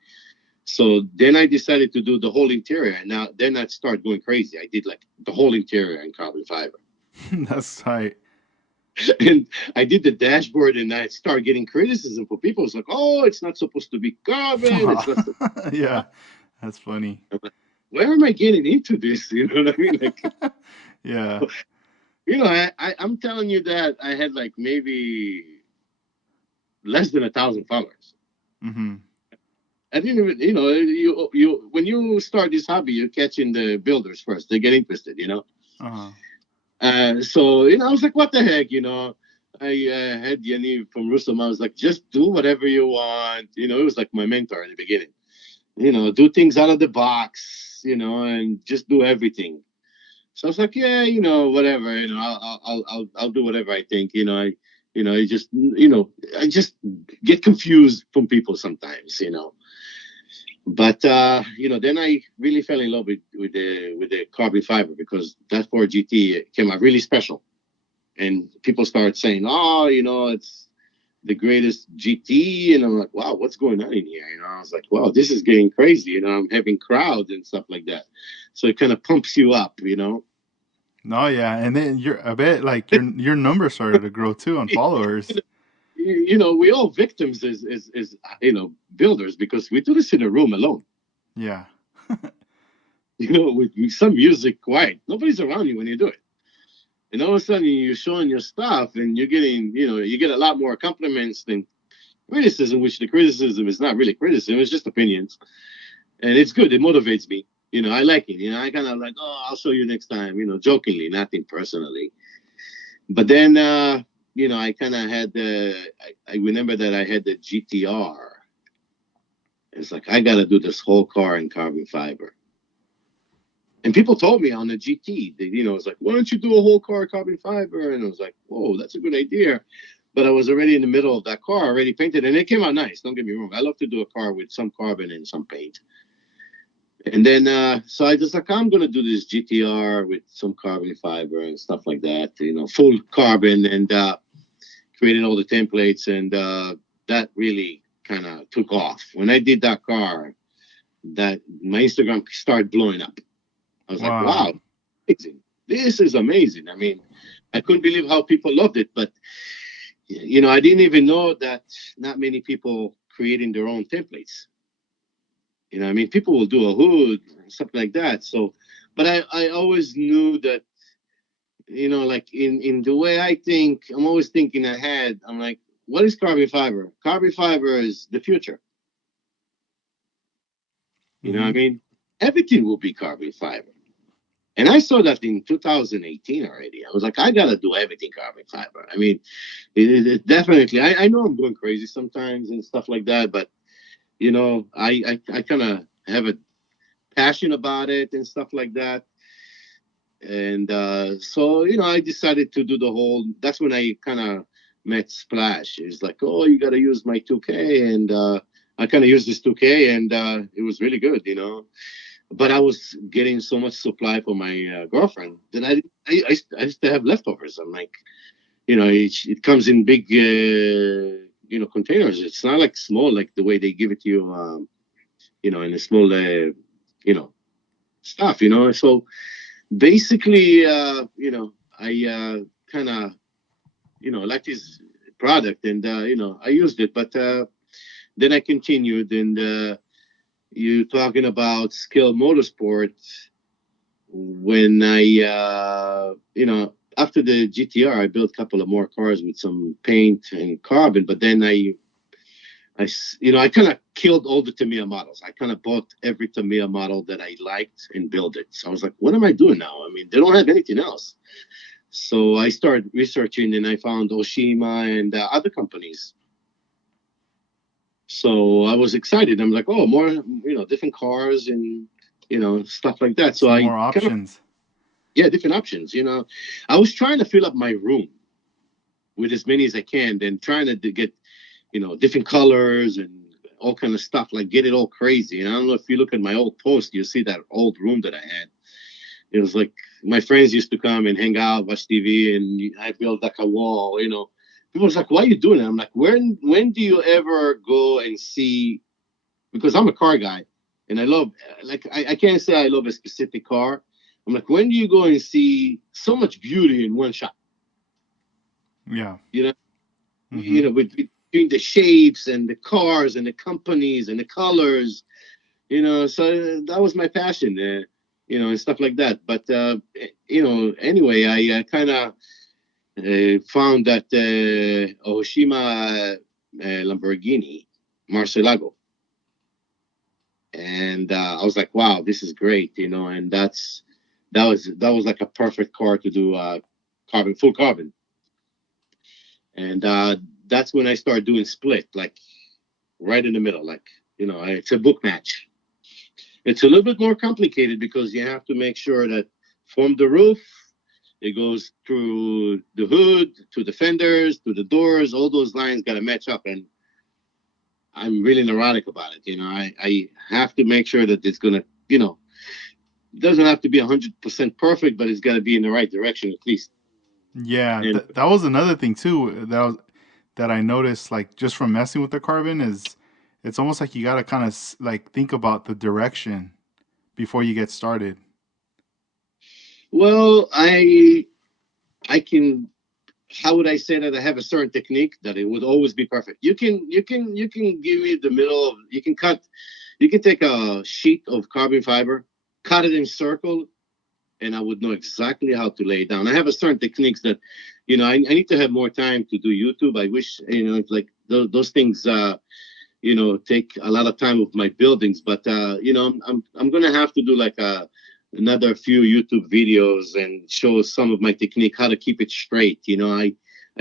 So then I decided to do the whole interior. And now then I started going crazy. I did like the whole interior in carbon fiber. That's tight. And I did the dashboard, and I started getting criticism for people. It's like, oh, it's not supposed to be carbon. It's not. Yeah, that's funny. Where am I getting into this? You know what I mean? Like, yeah. I'm telling you that I had like maybe less than 1,000 followers. Mm-hmm. I didn't even, you when you start this hobby, you're catching the builders first. They get interested, Uh-huh. So, I was like, what the heck, I had Yaniv from Rustam. I was like, just do whatever you want. It was like my mentor in the beginning. Do things out of the box, and just do everything. So I was like, yeah, whatever, I'll do whatever I think. I just get confused from people sometimes. But then I really fell in love with the carbon fiber, because that Ford GT came out really special, and people started saying, "Oh, it's the greatest GT," and I'm like, "Wow, what's going on in here?" I was like, "Wow, this is getting crazy." I'm having crowds and stuff like that, so it kind of pumps you up. No, yeah, and then I bet like your number started to grow too on followers. We all victims as builders, because we do this in a room alone. Yeah. With some music quiet. Nobody's around you when you do it. And all of a sudden you're showing your stuff, and you're getting, you get a lot more compliments than criticism, which the criticism is not really criticism, it's just opinions. And it's good. It motivates me. I like it. I kind of like, oh, I'll show you next time, jokingly, nothing personally. But then, I kind of had I remember that I had the GTR. It's like, I got to do this whole car in carbon fiber. And people told me on the GT, it's like, why don't you do a whole car carbon fiber? And I was like, whoa, that's a good idea. But I was already in the middle of that car, already painted, and it came out nice. Don't get me wrong. I love to do a car with some carbon and some paint. And then, so I just like, I'm going to do this GTR with some carbon fiber and stuff like that, full carbon, and created all the templates. And that really kind of took off. When I did that car, that my Instagram started blowing up. I was like, wow, amazing. This is amazing. I mean, I couldn't believe how people loved it. But, I didn't even know that not many people creating their own templates. I mean, people will do a hood, something like that. So, but I always knew that, like in the way I think, I'm always thinking ahead. I'm like, what is carbon fiber? Carbon fiber is the future. You know what I Mm-hmm. mean? Everything will be carbon fiber. And I saw that in 2018 already. I was like, I gotta do everything carbon fiber. I mean, it definitely. I know I'm going crazy sometimes and stuff like that, but I kind of have a passion about it and stuff like that. And so I decided to do the whole. That's when I kind of met Splash. It's like, oh, you got to use my 2K, and I kind of used this 2K, and it was really good. But I was getting so much supply for my girlfriend that I still have leftovers. I'm like, it comes in big, containers. It's not like small, like the way they give it to you, in a small, stuff. So basically, I kind of, liked his product, and I used it, but then I continued, and you talking about Skill Motorsport. When I, after the GTR, I built a couple of more cars with some paint and carbon, but then I kind of killed all the Tamiya models. I kind of bought every Tamiya model that I liked and built it. So I was like, what am I doing now? I mean, they don't have anything else. So I started researching, and I found Oshima and other companies. So I was excited. I'm like, oh, more, different cars and, stuff like that. So Some I more kind of, options. yeah, different options. I was trying to fill up my room with as many as I can, then trying to get, different colors and all kind of stuff, like get it all crazy. And I don't know if you look at my old post, you'll see that old room that I had. It was like my friends used to come and hang out, watch TV, and I built like a wall. People was like, why are you doing that? I'm like, when do you ever go and see, because I'm a car guy and I love, like, I can't say I love a specific car. I'm like, when do you go and see so much beauty in one shot? Yeah. You know, Mm-hmm. between the shapes and the cars and the companies and the colors, so that was my passion, and stuff like that. But, anyway, I kind of found that Oshima Lamborghini Marcelago. And I was like, wow, this is great, and that was like a perfect car to do full carbon. And that's when I started doing split, like right in the middle, like it's a book match. It's a little bit more complicated because you have to make sure that from the roof, it goes through the hood, to the fenders, to the doors. All those lines got to match up, and I'm really neurotic about it. I have to make sure that it's gonna, it doesn't have to be 100% perfect, but it's got to be in the right direction at least. Yeah, And that was another thing too that I noticed, like just from messing with the carbon, is it's almost like you gotta kind of like think about the direction before you get started. well, I can. How would I say that? I have a certain technique that it would always be perfect. You can give me the middle of. You can take a sheet of carbon fiber, cut it in circle, and I would know exactly how to lay it down. I have a certain techniques that, I need to have more time to do YouTube. I wish, it's like those things, take a lot of time with my buildings. But I'm gonna have to do like another few YouTube videos and show some of my technique, how to keep it straight. I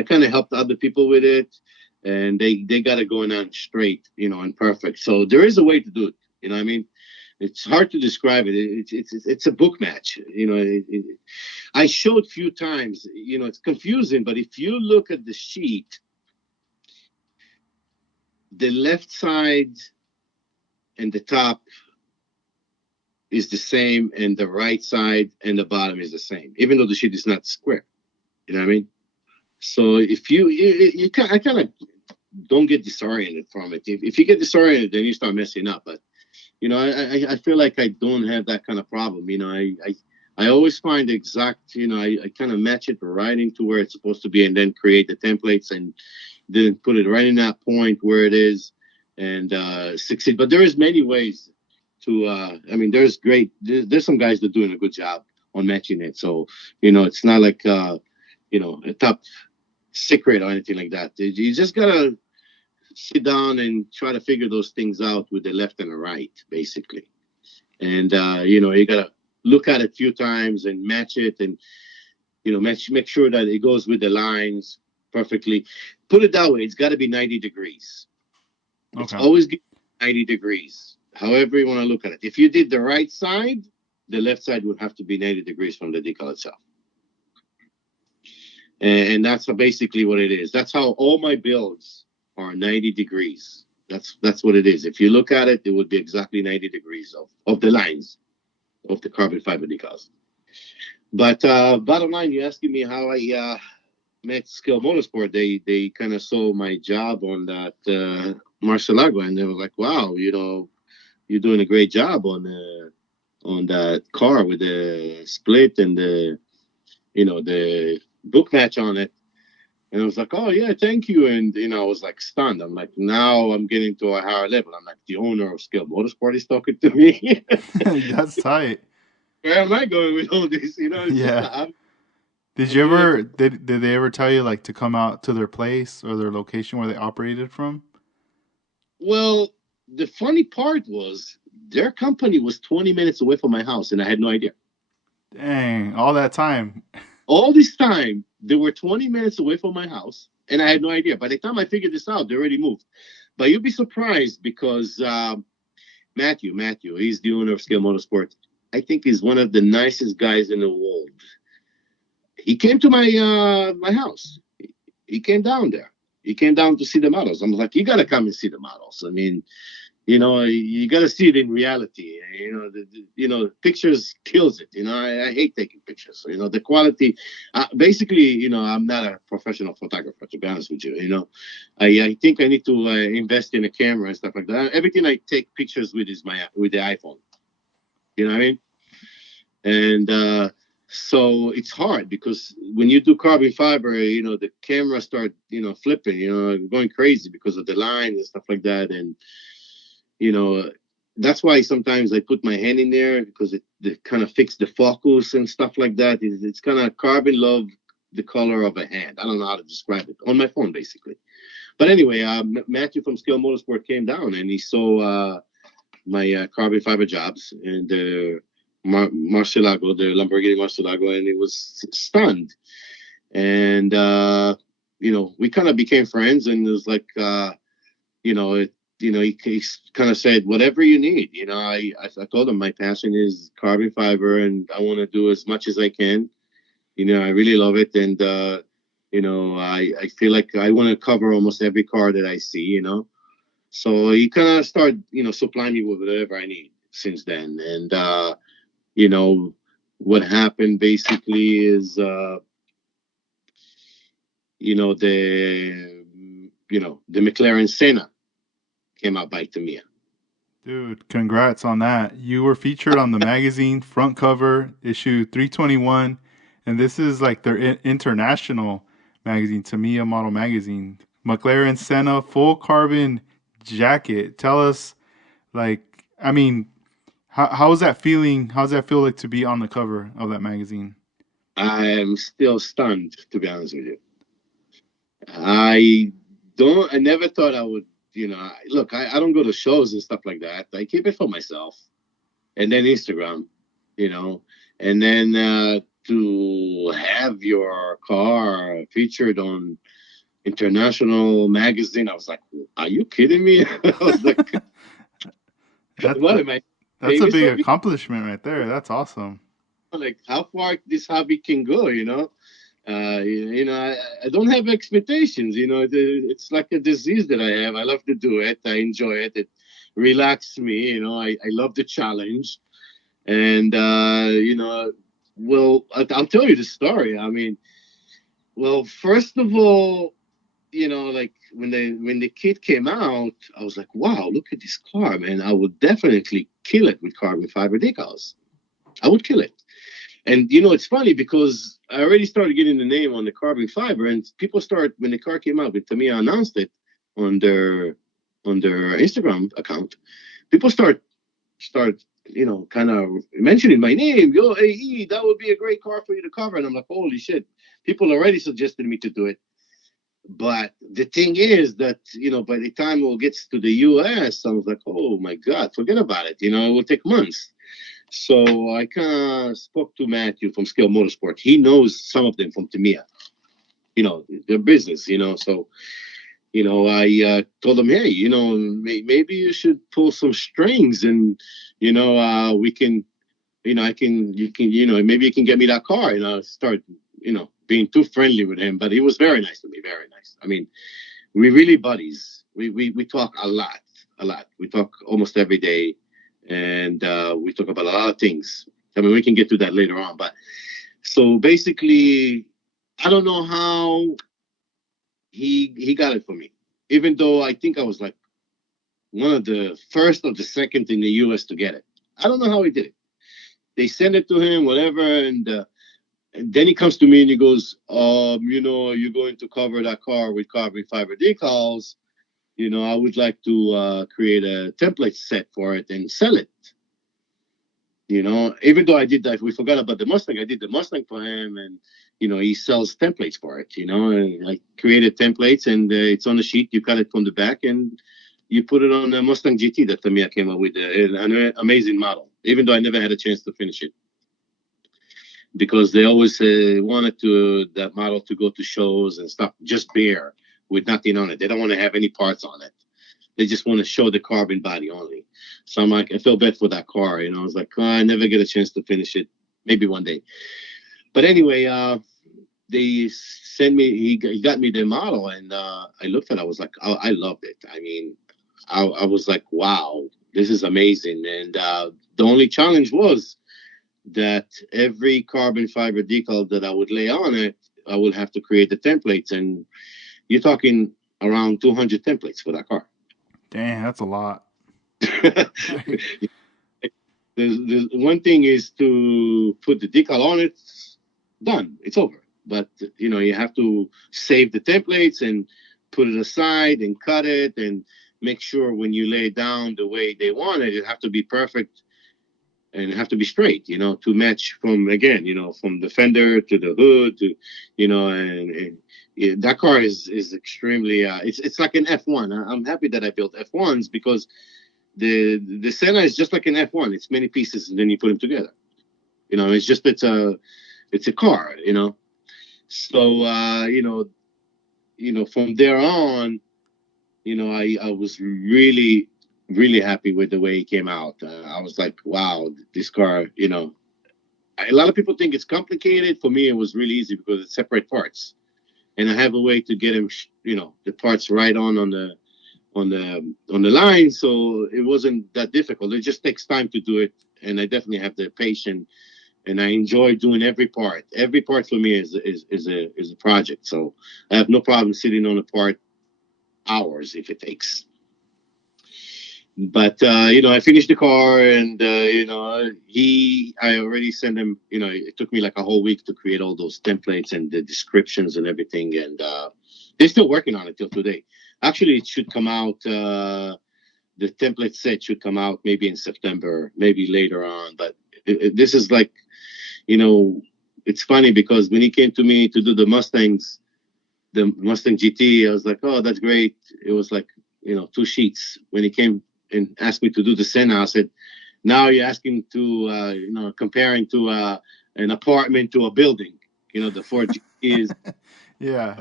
kind of helped other people with it, and they got it going on straight, and perfect. So there is a way to do it. I mean, it's hard to describe it. It's a book match. I showed a few times. It's confusing, but if you look at the sheet, the left side and the top is the same, and the right side and the bottom is the same, even though the sheet is not square. You know what I mean? So if I kind of don't get disoriented from it. If you get disoriented, then you start messing up. But I feel like I don't have that kind of problem. I always find the exact. I kind of match it right into where it's supposed to be, and then create the templates and then put it right in that point where it is, and succeed. But there is many ways to. I mean, there's some guys that are doing a good job on matching it. So, it's not like, a top secret or anything like that. You just gotta sit down and try to figure those things out with the left and the right, basically. And, you gotta look at it a few times and match it, and, make sure that it goes with the lines perfectly. Put it that way, it's got to be 90 degrees. It's Okay. always 90 degrees, however you want to look at it. If you did the right side, the left side would have to be 90 degrees from the decal itself. And that's basically what it is. That's how all my builds are 90 degrees. That's what it is. If you look at it, it would be exactly 90 degrees of the lines of the carbon fiber decals. But bottom line, you're asking me how I met Skill Motorsport. They kind of saw my job on that Marcelago, and they were like, "Wow, you're doing a great job on that car with the split and the book match on it." And I was like, "Oh yeah, thank you." And I was like stunned. I'm like, now I'm getting to a higher level. I'm like, the owner of Skill Motorsport is talking to me. That's tight. Where am I going with all this? Yeah. Did I'm you doing ever did they ever tell you like to come out to their place or their location where they operated from? well. The funny part was their company was 20 minutes away from my house, and I had no idea. Dang, all that time. All this time, they were 20 minutes away from my house, and I had no idea. By the time I figured this out, they already moved. But you'll be surprised because Matthew, he's the owner of Scale Motorsport. I think he's one of the nicest guys in the world. He came to my house. He came down there. He came down to see the models. I'm like, you gotta come and see the models. I mean, you got to see it in reality. Pictures kills it. I hate taking pictures. So, the quality. Basically, I'm not a professional photographer, to be honest with you. I think I need to invest in a camera and stuff like that. Everything I take pictures with is with the iPhone. You know what I mean? And so it's hard because when you do carbon fiber, the camera start, flipping, going crazy because of the lines and stuff like that. And you know, that's why sometimes I put my hand in there because it kind of fix the focus and stuff like that. It's kind of carbon love the color of a hand. I don't know how to describe it on my phone, basically. But anyway, Matthew from Scale Motorsport came down and he saw my carbon fiber jobs and the Marcelago, the Lamborghini Marcelago, and he was stunned. And, we kind of became friends and it was like, he kind of said, whatever you need. I told him my passion is carbon fiber and I want to do as much as I can. I really love it. And, I feel like I want to cover almost every car that I see, So he kind of started, supplying me with whatever I need since then. And, what happened basically is, the McLaren Senna came out by Tamiya. Dude, congrats on that. You were featured on the magazine front cover, issue 321, and this is like their international magazine, Tamiya Model Magazine. McLaren Senna full carbon jacket. Tell us, like, I mean, how's that feeling? How's that feel like to be on the cover of that magazine? I am still stunned, to be honest with you. I never thought I would, look, I don't go to shows and stuff like that. I keep it for myself. And then Instagram, and then to have your car featured on international magazine, I was like, are you kidding me? I was like, what am I That's a famous big of? accomplishment right there. That's awesome. Like how far this hobby can go, I don't have expectations. It's like a disease that I have. I love to do it. I enjoy it. It relaxes me. I love the challenge. And, well, I'll tell you the story. I mean, well, first of all, like when the kit came out, I was like, wow, look at this car, man. I would definitely kill it with carbon fiber decals. I would kill it. And it's funny because I already started getting the name on the carbon fiber, and people start when the car came out. When Tamiya announced it on their Instagram account, people start kind of mentioning my name. Yo, AE, that would be a great car for you to cover. And I'm like, holy shit, people already suggested me to do it. But the thing is that, by the time it gets to the US, I was like, oh my God, forget about it. It will take months. So I kind of spoke to Matthew from Scale Motorsport. He knows some of them from Tamiya, their business, So, I told him, hey, maybe you should pull some strings and, we can, you can, maybe you can get me that car. Start, being too friendly with him. But he was very nice to me, very nice. I mean, we really buddies. We talk a lot, a lot. We talk almost every day, and we talk about a lot of things. I mean, we can get to that later on. But so basically, I don't know how he got it for me, even though I think I was like one of the first or the second in the U.S. to get it. I don't know how he did it. They send it to him, whatever, and then he comes to me and he goes, you're going to cover that car with carbon fiber decals. I would like to create a template set for it and sell it. Even though I did that, we forgot about the Mustang. I did the Mustang for him, and he sells templates for it. And I created templates, and it's on the sheet. You cut it from the back, and you put it on the Mustang GT that Tamiya came up with, an amazing model. Even though I never had a chance to finish it, because they always wanted that model to go to shows and stuff just bare with nothing on it. They don't want to have any parts on it. They just want to show the carbon body only. So I'm like, I feel bad for that car. I was like, I never get a chance to finish it. Maybe one day. But anyway, they sent me. He got me the model, and I looked at it. I was like, I loved it. I mean, I was like, wow, this is amazing. And the only challenge was that every carbon fiber decal that I would lay on it, I would have to create the templates, and you're talking around 200 templates for that car. Damn, that's a lot. there's one thing is to put the decal on it, done, it's over. But you have to save the templates and put it aside and cut it and make sure when you lay it down the way they want it, it have to be perfect and have to be straight, to match from from the fender to the hood to, and that car is extremely. It's like an F1. I'm happy that I built F1s because the Senna is just like an F1. It's many pieces and then you put them together. It's a car. So from there on, I was really really happy with the way it came out. I was like, wow, this car, a lot of people think it's complicated. For me, it was really easy because it's separate parts. And I have a way to get them, the parts right on the line. So it wasn't that difficult. It just takes time to do it. And I definitely have the patience and I enjoy doing every part. Every part for me is a project. So I have no problem sitting on a part hours if it takes. But I finished the car, and I already sent him. It took me like a whole week to create all those templates and the descriptions and everything, and they're still working on it till today. Actually, it should come out. The template set should come out maybe in September, maybe later on. But this is like, it's funny because when he came to me to do the Mustang GT, I was like, oh, that's great. It was like 2 sheets. When he came and asked me to do the Senna, I said, now you're asking to, comparing to an apartment to a building. The Ford GT is. Yeah.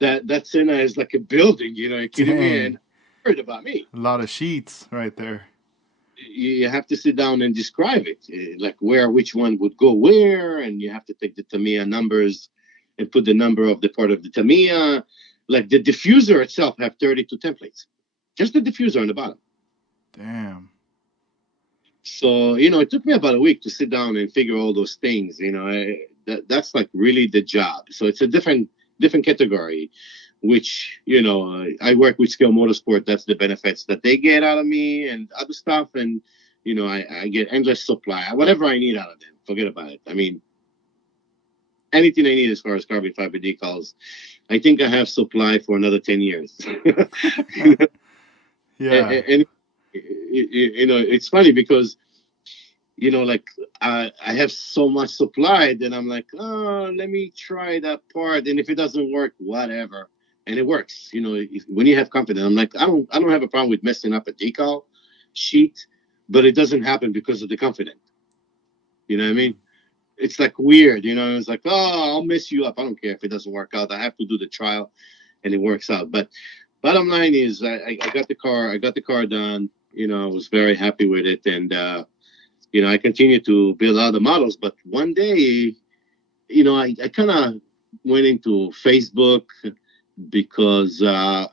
That Senna is like a building, you're kidding me? And heard about me. A lot of sheets right there. You have to sit down and describe it, like which one would go where, and you have to take the Tamiya numbers and put the number of the part of the Tamiya. Like the diffuser itself have 32 templates. Just the diffuser on the bottom. Damn. So, it took me about a week to sit down and figure all those things. That's like really the job. So it's a different category, which, I work with Scale Motorsport. That's the benefits that they get out of me and other stuff. And, I get endless supply, whatever I need out of them. Forget about it. I mean, anything I need as far as carbon fiber decals, I think I have supply for another 10 years. Yeah. And it's funny because like I have so much supply, then I'm like, oh, let me try that part, and if it doesn't work, whatever, and it works. When you have confidence, I'm like, I don't have a problem with messing up a decal sheet, but it doesn't happen because of the confidence. You know what I mean? It's like weird. It's like, oh, I'll mess you up. I don't care if it doesn't work out. I have to do the trial, and it works out. But bottom line is, I got the car. I got the car done. I was very happy with it, and I continued to build other models. But one day, I kind of went into Facebook because I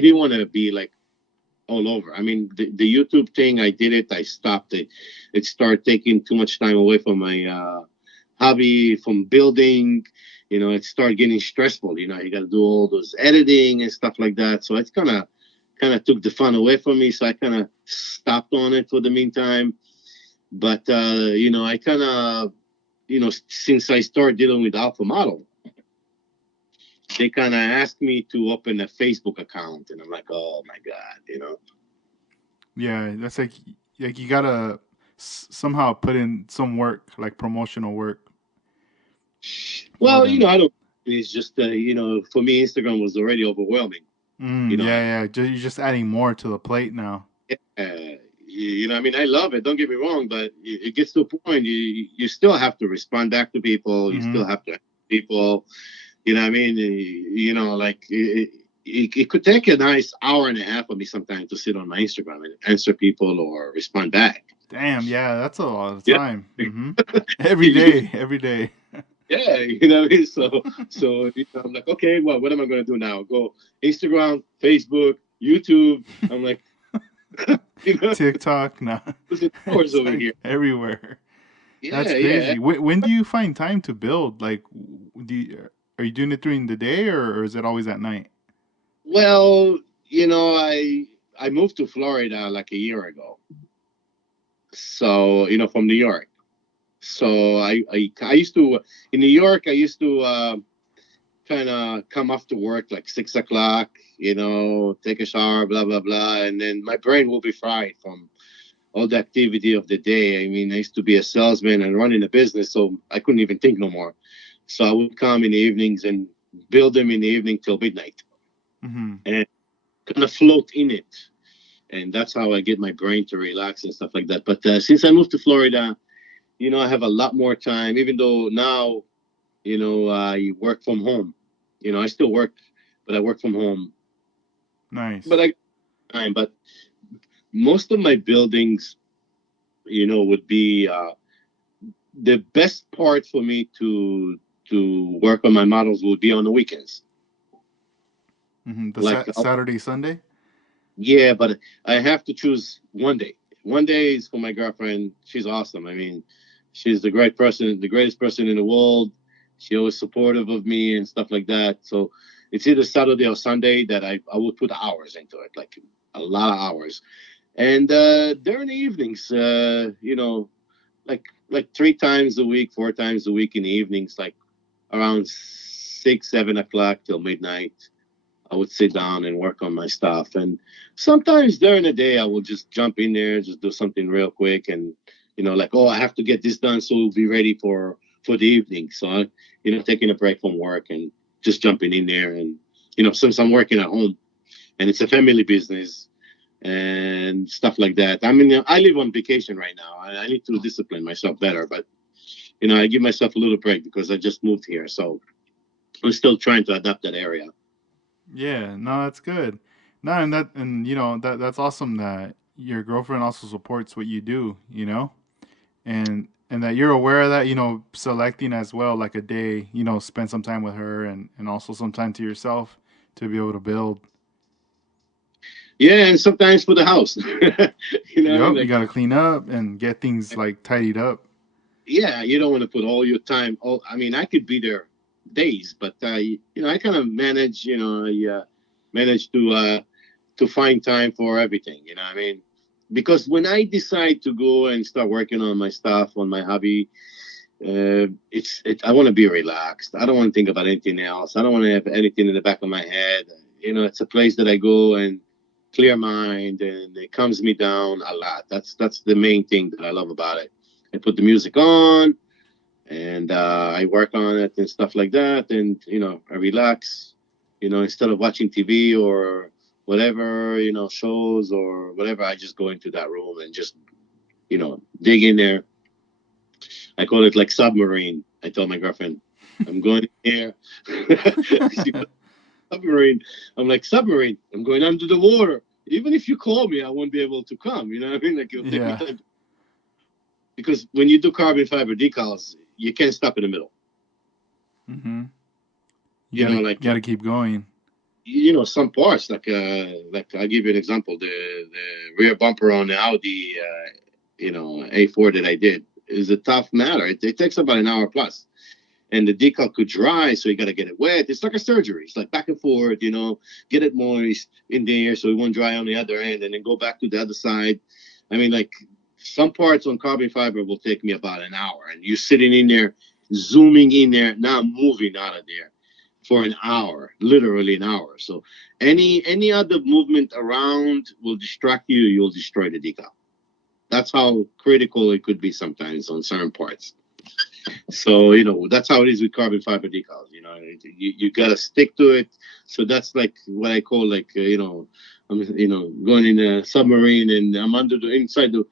didn't want to be like all over. I mean, the YouTube thing, I did it. I stopped it. It started taking too much time away from my hobby, from building. It started getting stressful. You got to do all those editing and stuff like that. So it's kind of took the fun away from me. So I kind of stopped on it for the meantime. But I kind of, since I started dealing with Alpha Model, they kind of asked me to open a Facebook account, and I'm like, oh my god. Yeah, that's like you gotta somehow put in some work, like promotional work for Well, them. I don't. It's just for me, Instagram was already overwhelming. You know, Yeah, yeah. You're just adding more to the plate now. I mean, I love it. Don't get me wrong, but it gets to a point you still have to respond back to people. You Mm-hmm. still have to help people. You know what I mean? Like it could take a nice hour and a half of me sometimes to sit on my Instagram and answer people or respond back. Damn, yeah, that's a lot of Yeah. time. Every day, every day. Yeah, what I mean? So I'm like, okay, well, what am I going to do now? Go Instagram, Facebook, YouTube. I'm like, TikTok, no, losing hours it's over like here. everywhere. That's Yeah, yeah. crazy. When do you find time to build? Like, are you doing it during the day or is it always at night? Well, I moved to Florida like a year ago. So, from New York. So I used to in New York. I used to kind of come after work like 6 o'clock. Take a shower, blah blah blah, and then my brain will be fried from all the activity of the day. I mean, I used to be a salesman and running a business, so I couldn't even think no more. So I would come in the evenings and build them in the evening till midnight Mm-hmm. and kind of float in it. And that's how I get my brain to relax and stuff like that. But since I moved to Florida, I have a lot more time, even though now, I work from home. I still work, but I work from home. But Nice. I time. But most of my buildings, would be the best part for me to work on my models would be on the weekends. The Like, Saturday, Sunday. yeah, but I have to choose one day. One day is for my girlfriend. She's awesome. I mean, she's the greatest person in the world. She always supportive of me and stuff like that. So it's either Saturday or Sunday that I would put hours into it, like a lot of hours. And during the evenings, like 3 times a week, 4 times a week in the evenings, like around 6, 7 o'clock till midnight. I would sit down and work on my stuff. And sometimes during the day, I will just jump in there, just do something real quick, and like, oh, I have to get this done, so we'll be ready for the evening. So taking a break from work and just jumping in there, and since I'm working at home and it's a family business and stuff like that. I mean, I live on vacation right now. I need to discipline myself better, but I give myself a little break because I just moved here, so I'm still trying to adapt that area. Yeah, no, that's good. No, and that's awesome that your girlfriend also supports what you do. And that you're aware of that. Selecting as well, like a day. Spend some time with her and also some time to yourself to be able to build. Yeah, and sometimes for the house. What I mean? Yup, you Like, gotta clean up and get things like tidied up. yeah, you don't want to put all your time. I mean, I could be there days, but I kind of manage. I manage to find time for everything. You know what I mean? Because when I decide to go and start working on my stuff, on my hobby, I want to be relaxed. I don't want to think about anything else. I don't want to have anything in the back of my head. It's a place that I go and clear mind, and it calms me down a lot. That's the main thing that I love about it. I put the music on, and I work on it and stuff like that. And I relax. Instead of watching TV or whatever, shows or whatever, I just go into that room and just dig in there. I call it like submarine. I tell my girlfriend, I'm going in there. She goes, submarine. I'm like, submarine. I'm going under the water. Even if you call me, I won't be able to come. You know what I mean? Like, it'll take me Yeah. time. Because when you do carbon fiber decals, you can't stop in the middle. Mm-hmm. You You gotta know, like gotta keep going. some parts, like I'll give you an example. The rear bumper on the Audi, A4 that I did is a tough matter. It takes about an hour plus, and the decal could dry, so you got to get it wet. It's like a surgery. It's like back and forth, get it moist in there so it won't dry on the other end, and then go back to the other side. I mean, like some parts on carbon fiber will take me about an hour, and you're sitting in there, zooming in there, not moving out of there for an hour, literally an hour. So any other movement around will distract you. You'll destroy the decal. That's how critical it could be sometimes on certain parts. So that's how it is with carbon fiber decals. You gotta stick to it. So that's like what I call like I'm going in a submarine and I'm under the inside the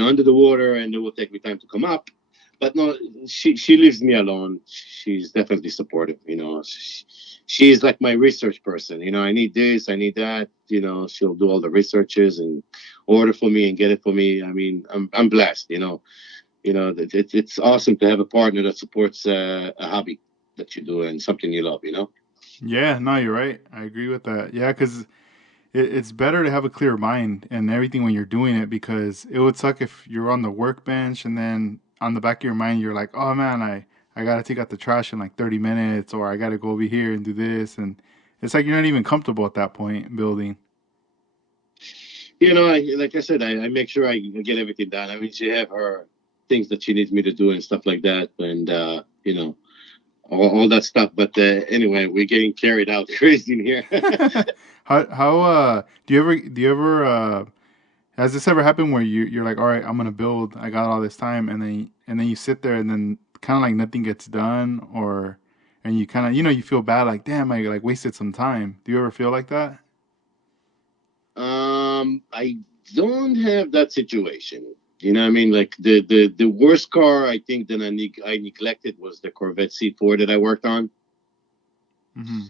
under the water, and it will take me time to come up. But no, she leaves me alone. She's definitely supportive. She's like my research person. I need this, I need that. She'll do all the researches and order for me and get it for me. I mean, I'm blessed. It's awesome to have a partner that supports a hobby that you do and something you love. Yeah, no, you're right. I agree with that. Yeah, because it's better to have a clear mind and everything when you're doing it, because it would suck if you're on the workbench and then on the back of your mind you're like, oh man, I gotta take out the trash in like 30 minutes, or I gotta go over here and do this, and it's like you're not even comfortable at that point building. Like I said, I make sure I get everything done. I mean, she have her things that she needs me to do and stuff like that, and all that stuff. But anyway, we're getting carried out crazy in here. How do you ever has this ever happened where you're like, all right, I'm gonna build, I got all this time, and then you sit there and then kind of like nothing gets done, or and you kind of you feel bad like, damn, I like wasted some time. Do you ever feel like that? I don't have that situation. You know what I mean? Like the worst car I think that I neglected was the Corvette C4 that I worked on. Hmm.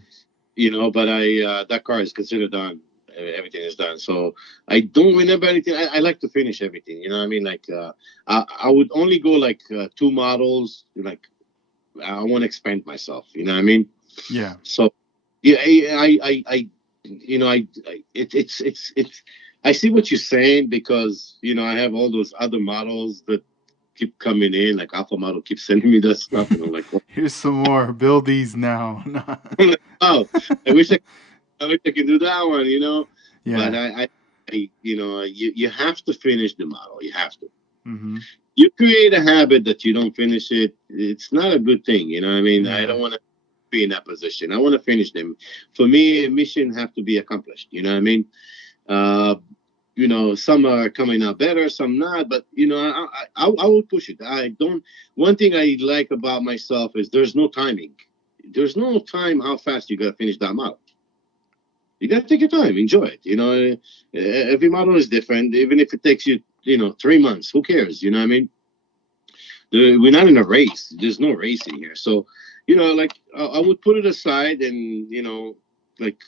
But I that car is considered done. Everything is done. So I don't remember anything. I like to finish everything. You know what I mean? Like I would only go like two models. Like I want to expand myself. You know what I mean? Yeah. So yeah, it's. I see what you're saying because I have all those other models that keep coming in. Like Alpha Model keeps sending me that stuff, and I'm like, Here's some more. Build these now. oh, I wish I could do that one. But Yeah. you have to finish the model. You have to. Hmm. You create a habit that you don't finish it. It's not a good thing. You know what I mean? I Yeah. don't want to be in that position. I want to finish them. For me, a mission have to be accomplished. You know what I mean? Uh, some are coming out better, some not. But I will push it. I don't. One thing I like about myself is there's no timing. There's no time how fast you gotta finish that model. You gotta take your time, enjoy it. Every model is different. Even if it takes you, 3 months, who cares? You know what I mean? We're not in a race. There's no racing here. So, like I would put it aside and like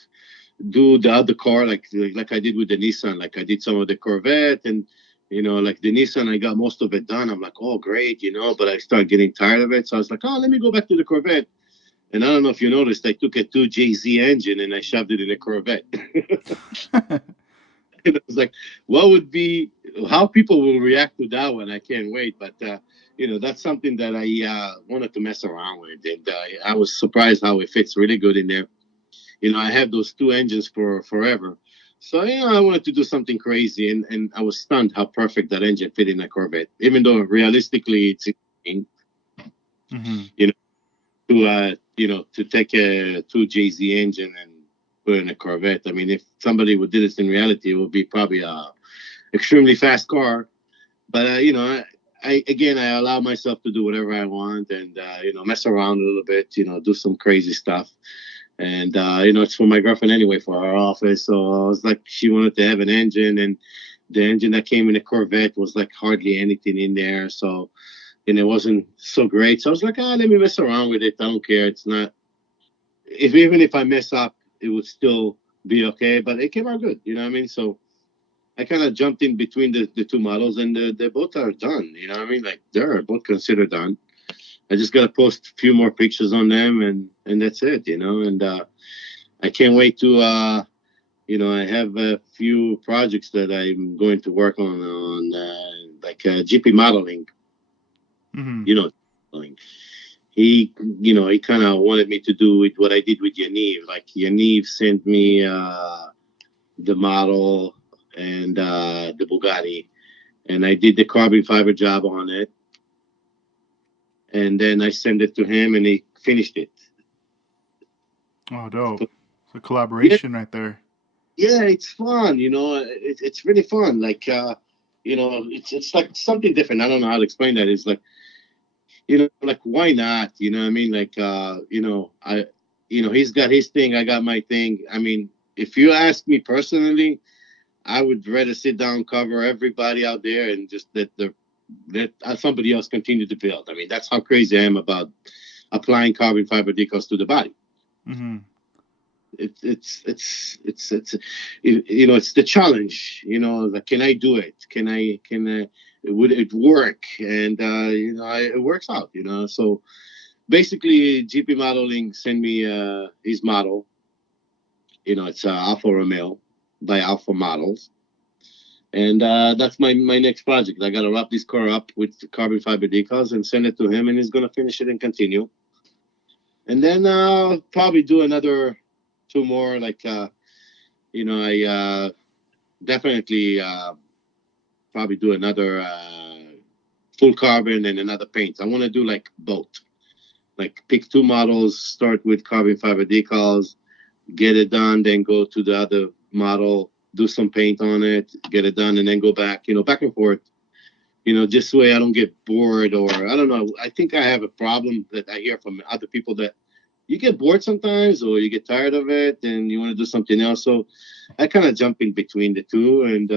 do the other car like I did with the Nissan. Like I did some of the Corvette and like the Nissan, I got most of it done. I'm like, oh great, but I started getting tired of it. So I was like, oh, let me go back to the Corvette. And I don't know if you noticed, I took a 2JZ engine and I shoved it in a Corvette. And I was like, what would be how people will react to that one? I can't wait. But that's something that I wanted to mess around with, and I was surprised how it fits really good in there. I had those two engines for forever. So I wanted to do something crazy, and I was stunned how perfect that engine fit in a Corvette. Even though realistically, it's insane, Hmm. you know, to take a two JZ engine and put in a Corvette. I mean, if somebody would do this in reality, it would be probably a extremely fast car. But I allow myself to do whatever I want, and mess around a little bit, do some crazy stuff. And it's for my girlfriend anyway, for our office. So I was like, she wanted to have an engine, and the engine that came in the Corvette was like hardly anything in there. So, and it wasn't so great. So I was like, let me mess around with it. I don't care. It's not, if even if I mess up, it would still be okay. But it came out good. You know what I mean? So I kind of jumped in between the two models, and they both are done. You know what I mean? Like, they're both considered done. I just got to post a few more pictures on them, and that's it. And I can't wait to I have a few projects that I'm going to work on like GP modeling. Mm-hmm. You know, modeling. He kind of wanted me to do it what I did with Yaniv. Like, Yaniv sent me the model and the Bugatti, and I did the carbon fiber job on it, and then I sent it to him, and he finished it. Oh, dope. So, It's a yeah, collaboration right there. yeah, it's fun. It's really fun. Like, it's like something different. I don't know how to explain that. It's like, like, why not? You know what I mean? Like, he's got his thing, I got my thing. I mean, if you ask me personally, I would rather sit down, cover everybody out there, and just let somebody else continue to build. I mean, that's how crazy I am about applying carbon fiber decals to the body. Mm-hmm. It's the challenge. Like, can I do it? Can I would it work? And it works out. So basically, GP Modeling sent me his model. It's Alfa Romeo by Alpha Models, and that's my next project. I got to wrap this car up with carbon fiber decals and send it to him, and he's gonna finish it and continue. And then probably do another two more. Like, I definitely probably do another full carbon and another paint. I want to do like both. Like, pick two models, start with carbon fiber decals, get it done, then go to the other model, do some paint on it, get it done, and then go back. Back and forth. This way I don't get bored, or I don't know. I think I have a problem that I hear from other people, that you get bored sometimes, or you get tired of it and you want to do something else. So I kind of jump in between the two, and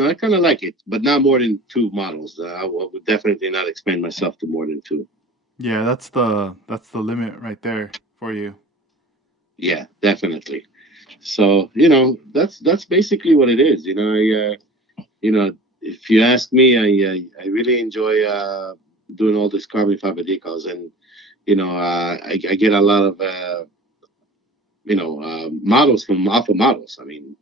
I kind of like it, but not more than two models. I would definitely not expand myself to more than two. Yeah, that's the limit right there for you. Yeah, definitely. So that's basically what it is. If you ask me, I really enjoy doing all this carbon fiber decals, and I get a lot of models from Alpha Models. I mean,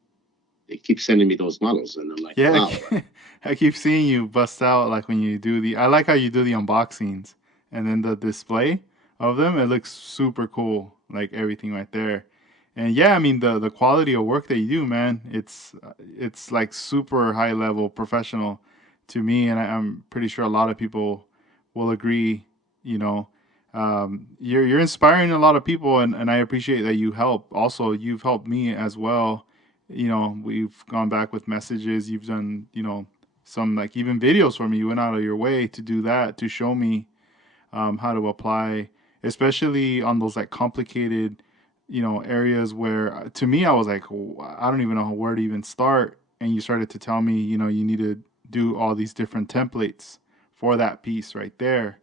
they keep sending me those models, and I'm like, Yeah, wow. I keep seeing you bust out like when you do the. I like how you do the unboxings and then the display of them. It looks super cool, like everything right there. And yeah, I mean the quality of work that you do, man. It's like super high level professional to me, and I'm pretty sure a lot of people will agree. You know, you're inspiring a lot of people, and I appreciate that you help. Also, you've helped me as well. We've gone back with messages. You've done, some like even videos for me. You went out of your way to do that to show me how to apply, especially on those like complicated, areas where to me I was like, I don't even know where to even start. And you started to tell me, you need to do all these different templates for that piece right there.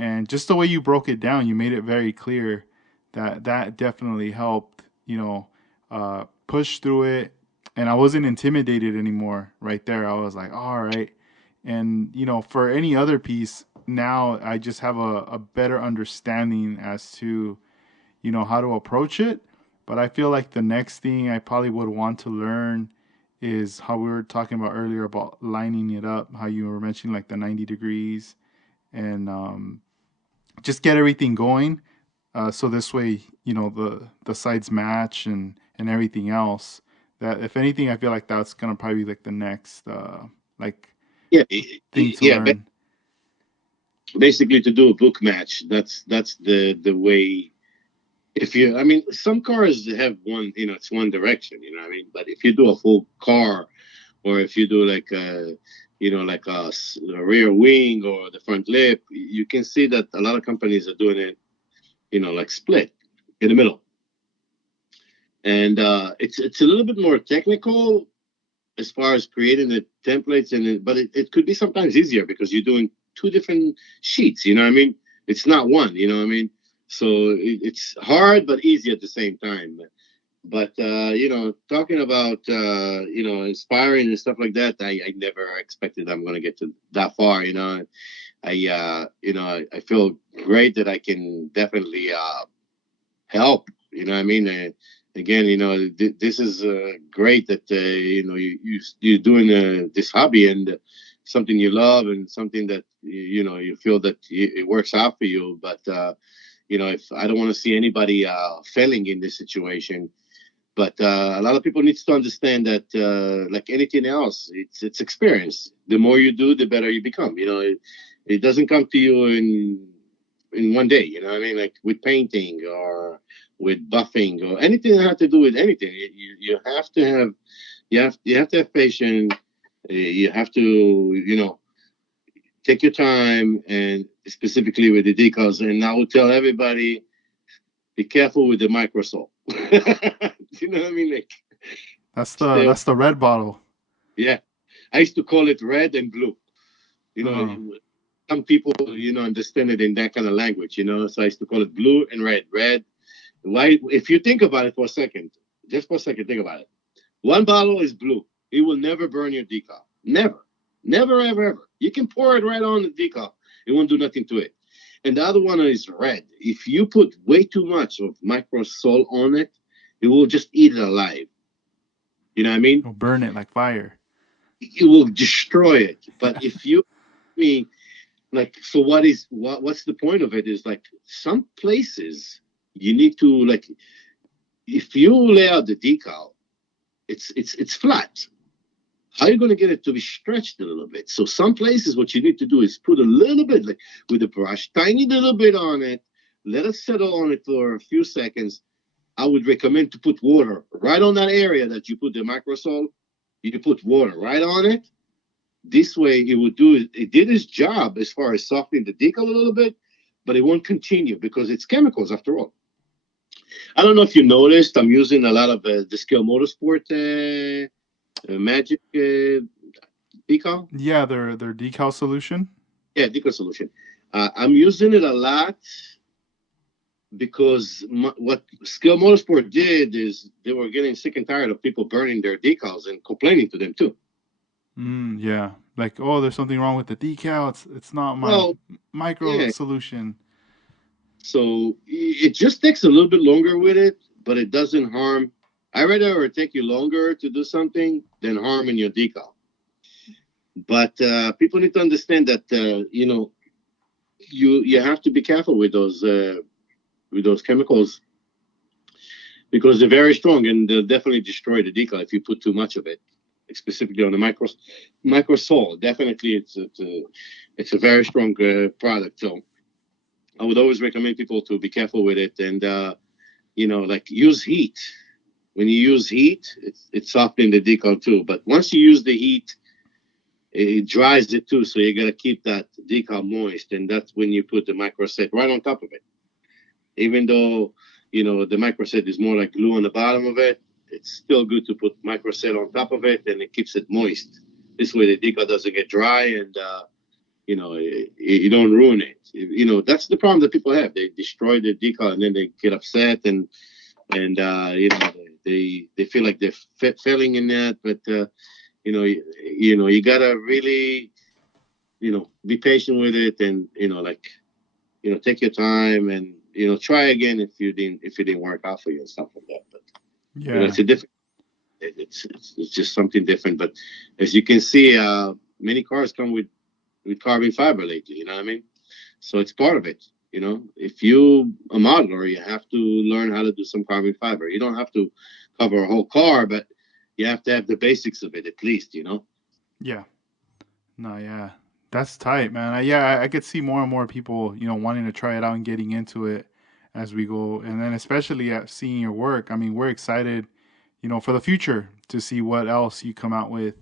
And just the way you broke it down, you made it very clear that that definitely helped, push through it. And I wasn't intimidated anymore right there. I was like, all right. And, for any other piece, now I just have a better understanding as to, how to approach it. But I feel like the next thing I probably would want to learn is how we were talking about earlier about lining it up, how you were mentioning like the 90 degrees and just get everything going. So this way, the sides match and everything else. That if anything, I feel like that's gonna probably be like the next like Yeah, thing to yeah. learn. Basically, to do a book match, that's the way. If you, I mean, some cars have one, it's one direction, I mean. But if you do a full car, or if you do like like a rear wing or the front lip, you can see that a lot of companies are doing it, like split in the middle. And it's a little bit more technical as far as creating the templates, but it could be sometimes easier because you're doing two different sheets. You know what I mean? It's not one. You know what I mean? So it's hard but easy at the same time. But talking about inspiring and stuff like that, I never expected I'm going to get to that far. I feel great that I can definitely help. You know what I mean? Again, this is great that you're doing this hobby and something you love and something that you feel that it works out for you. But if I don't want to see anybody failing in this situation. But a lot of people needs to understand that, like anything else, it's experience. The more you do, the better you become. It doesn't come to you in one day. You know what I mean? Like with painting or with buffing or anything that has to do with anything. You have to have you have to have patience. You have to take your time, and specifically with the decals. And I would tell everybody, be careful with the microsol. You know what I mean? Like That's the still, that's the red bottle. yeah. I used to call it red and blue. You know, Uh, some people, understand it in that kind of language. So I used to call it blue and red. Red. Why? If you think about it for a second, just for a second, think about it. One bottle is blue. It will never burn your decal. Never, never, ever, ever. You can pour it right on the decal. It won't do nothing to it. And the other one is red. If you put way too much of microsol on it, it will just eat it alive. You know what I mean? It'll burn it like fire. It will destroy it. But if you me like, so what's the point of it? Is like some places you need to, like, if you lay out the decal, it's flat. How are you going to get it to be stretched a little bit? So some places what you need to do is put a little bit, like with a brush, tiny little bit on it, let it settle on it for a few seconds. I would recommend to put water right on that area that you put the microsol. You put water right on it. This way, it did its job as far as softening the decal a little bit, but it won't continue because it's chemicals after all. I don't know if you noticed, I'm using a lot of the Scale Motorsport Magic decal. Yeah, their decal solution. Yeah, decal solution. I'm using it a lot because what Scale Motorsport did is they were getting sick and tired of people burning their decals and complaining to them too. Yeah. Like, oh, there's something wrong with the decal. It's not my Well, micro yeah. solution. So it just takes a little bit longer with it, but it doesn't harm. I rather it take you longer to do something than harming your decal. But people need to understand that you have to be careful with those chemicals because they're very strong and they'll definitely destroy the decal if you put too much of it. Specifically on the microsol, definitely it's a very strong product. So I would always recommend people to be careful with it and like use heat. When you use heat, it's softening the decal too. But once you use the heat, it dries it too. So you got to keep that decal moist, and that's when you put the microset right on top of it. Even though the microset is more like glue on the bottom of it, it's still good to put microset on top of it, and it keeps it moist. This way, the decal doesn't get dry, and you don't ruin it. That's the problem that people have. They destroy the decal, and then they get upset, and they feel like they're failing in that. But you gotta really be patient with it, and take your time, and try again if it didn't work out for you and stuff like that. But Yeah. it's a different. It's just something different. But as you can see, many cars come with carbon fiber lately. You know what I mean? So it's part of it. If you a modeler, you have to learn how to do some carbon fiber. You don't have to cover a whole car, but you have to have the basics of it at least. Yeah. No, yeah. That's tight, man. I could see more and more people, wanting to try it out and getting into it as we go. And then especially at seeing your work. I mean, we're excited, for the future to see what else you come out with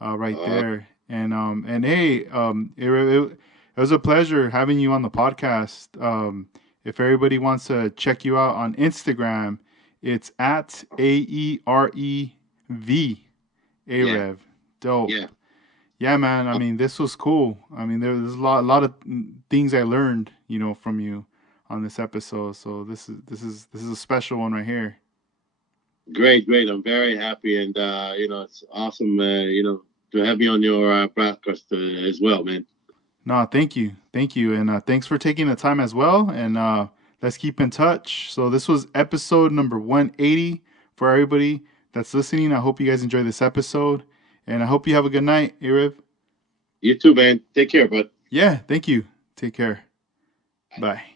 right Uh, there. And hey, it was a pleasure having you on the podcast. If everybody wants to check you out on Instagram, it's at AEREV, Yeah, Aerev. Dope. yeah. Yeah, man. I Uh, mean, this was cool. I mean, there's a lot of things I learned, from you on this episode. So this is a special one right here. Great, great. I'm very happy, and it's awesome. To have me on your broadcast as well, man. No, thank you, and thanks for taking the time as well. And let's keep in touch. So this was episode number 180 for everybody that's listening. I hope you guys enjoyed this episode, and I hope you have a good night, Aerev. You too, man. Take care, bud. Yeah, thank you. Take care. Bye.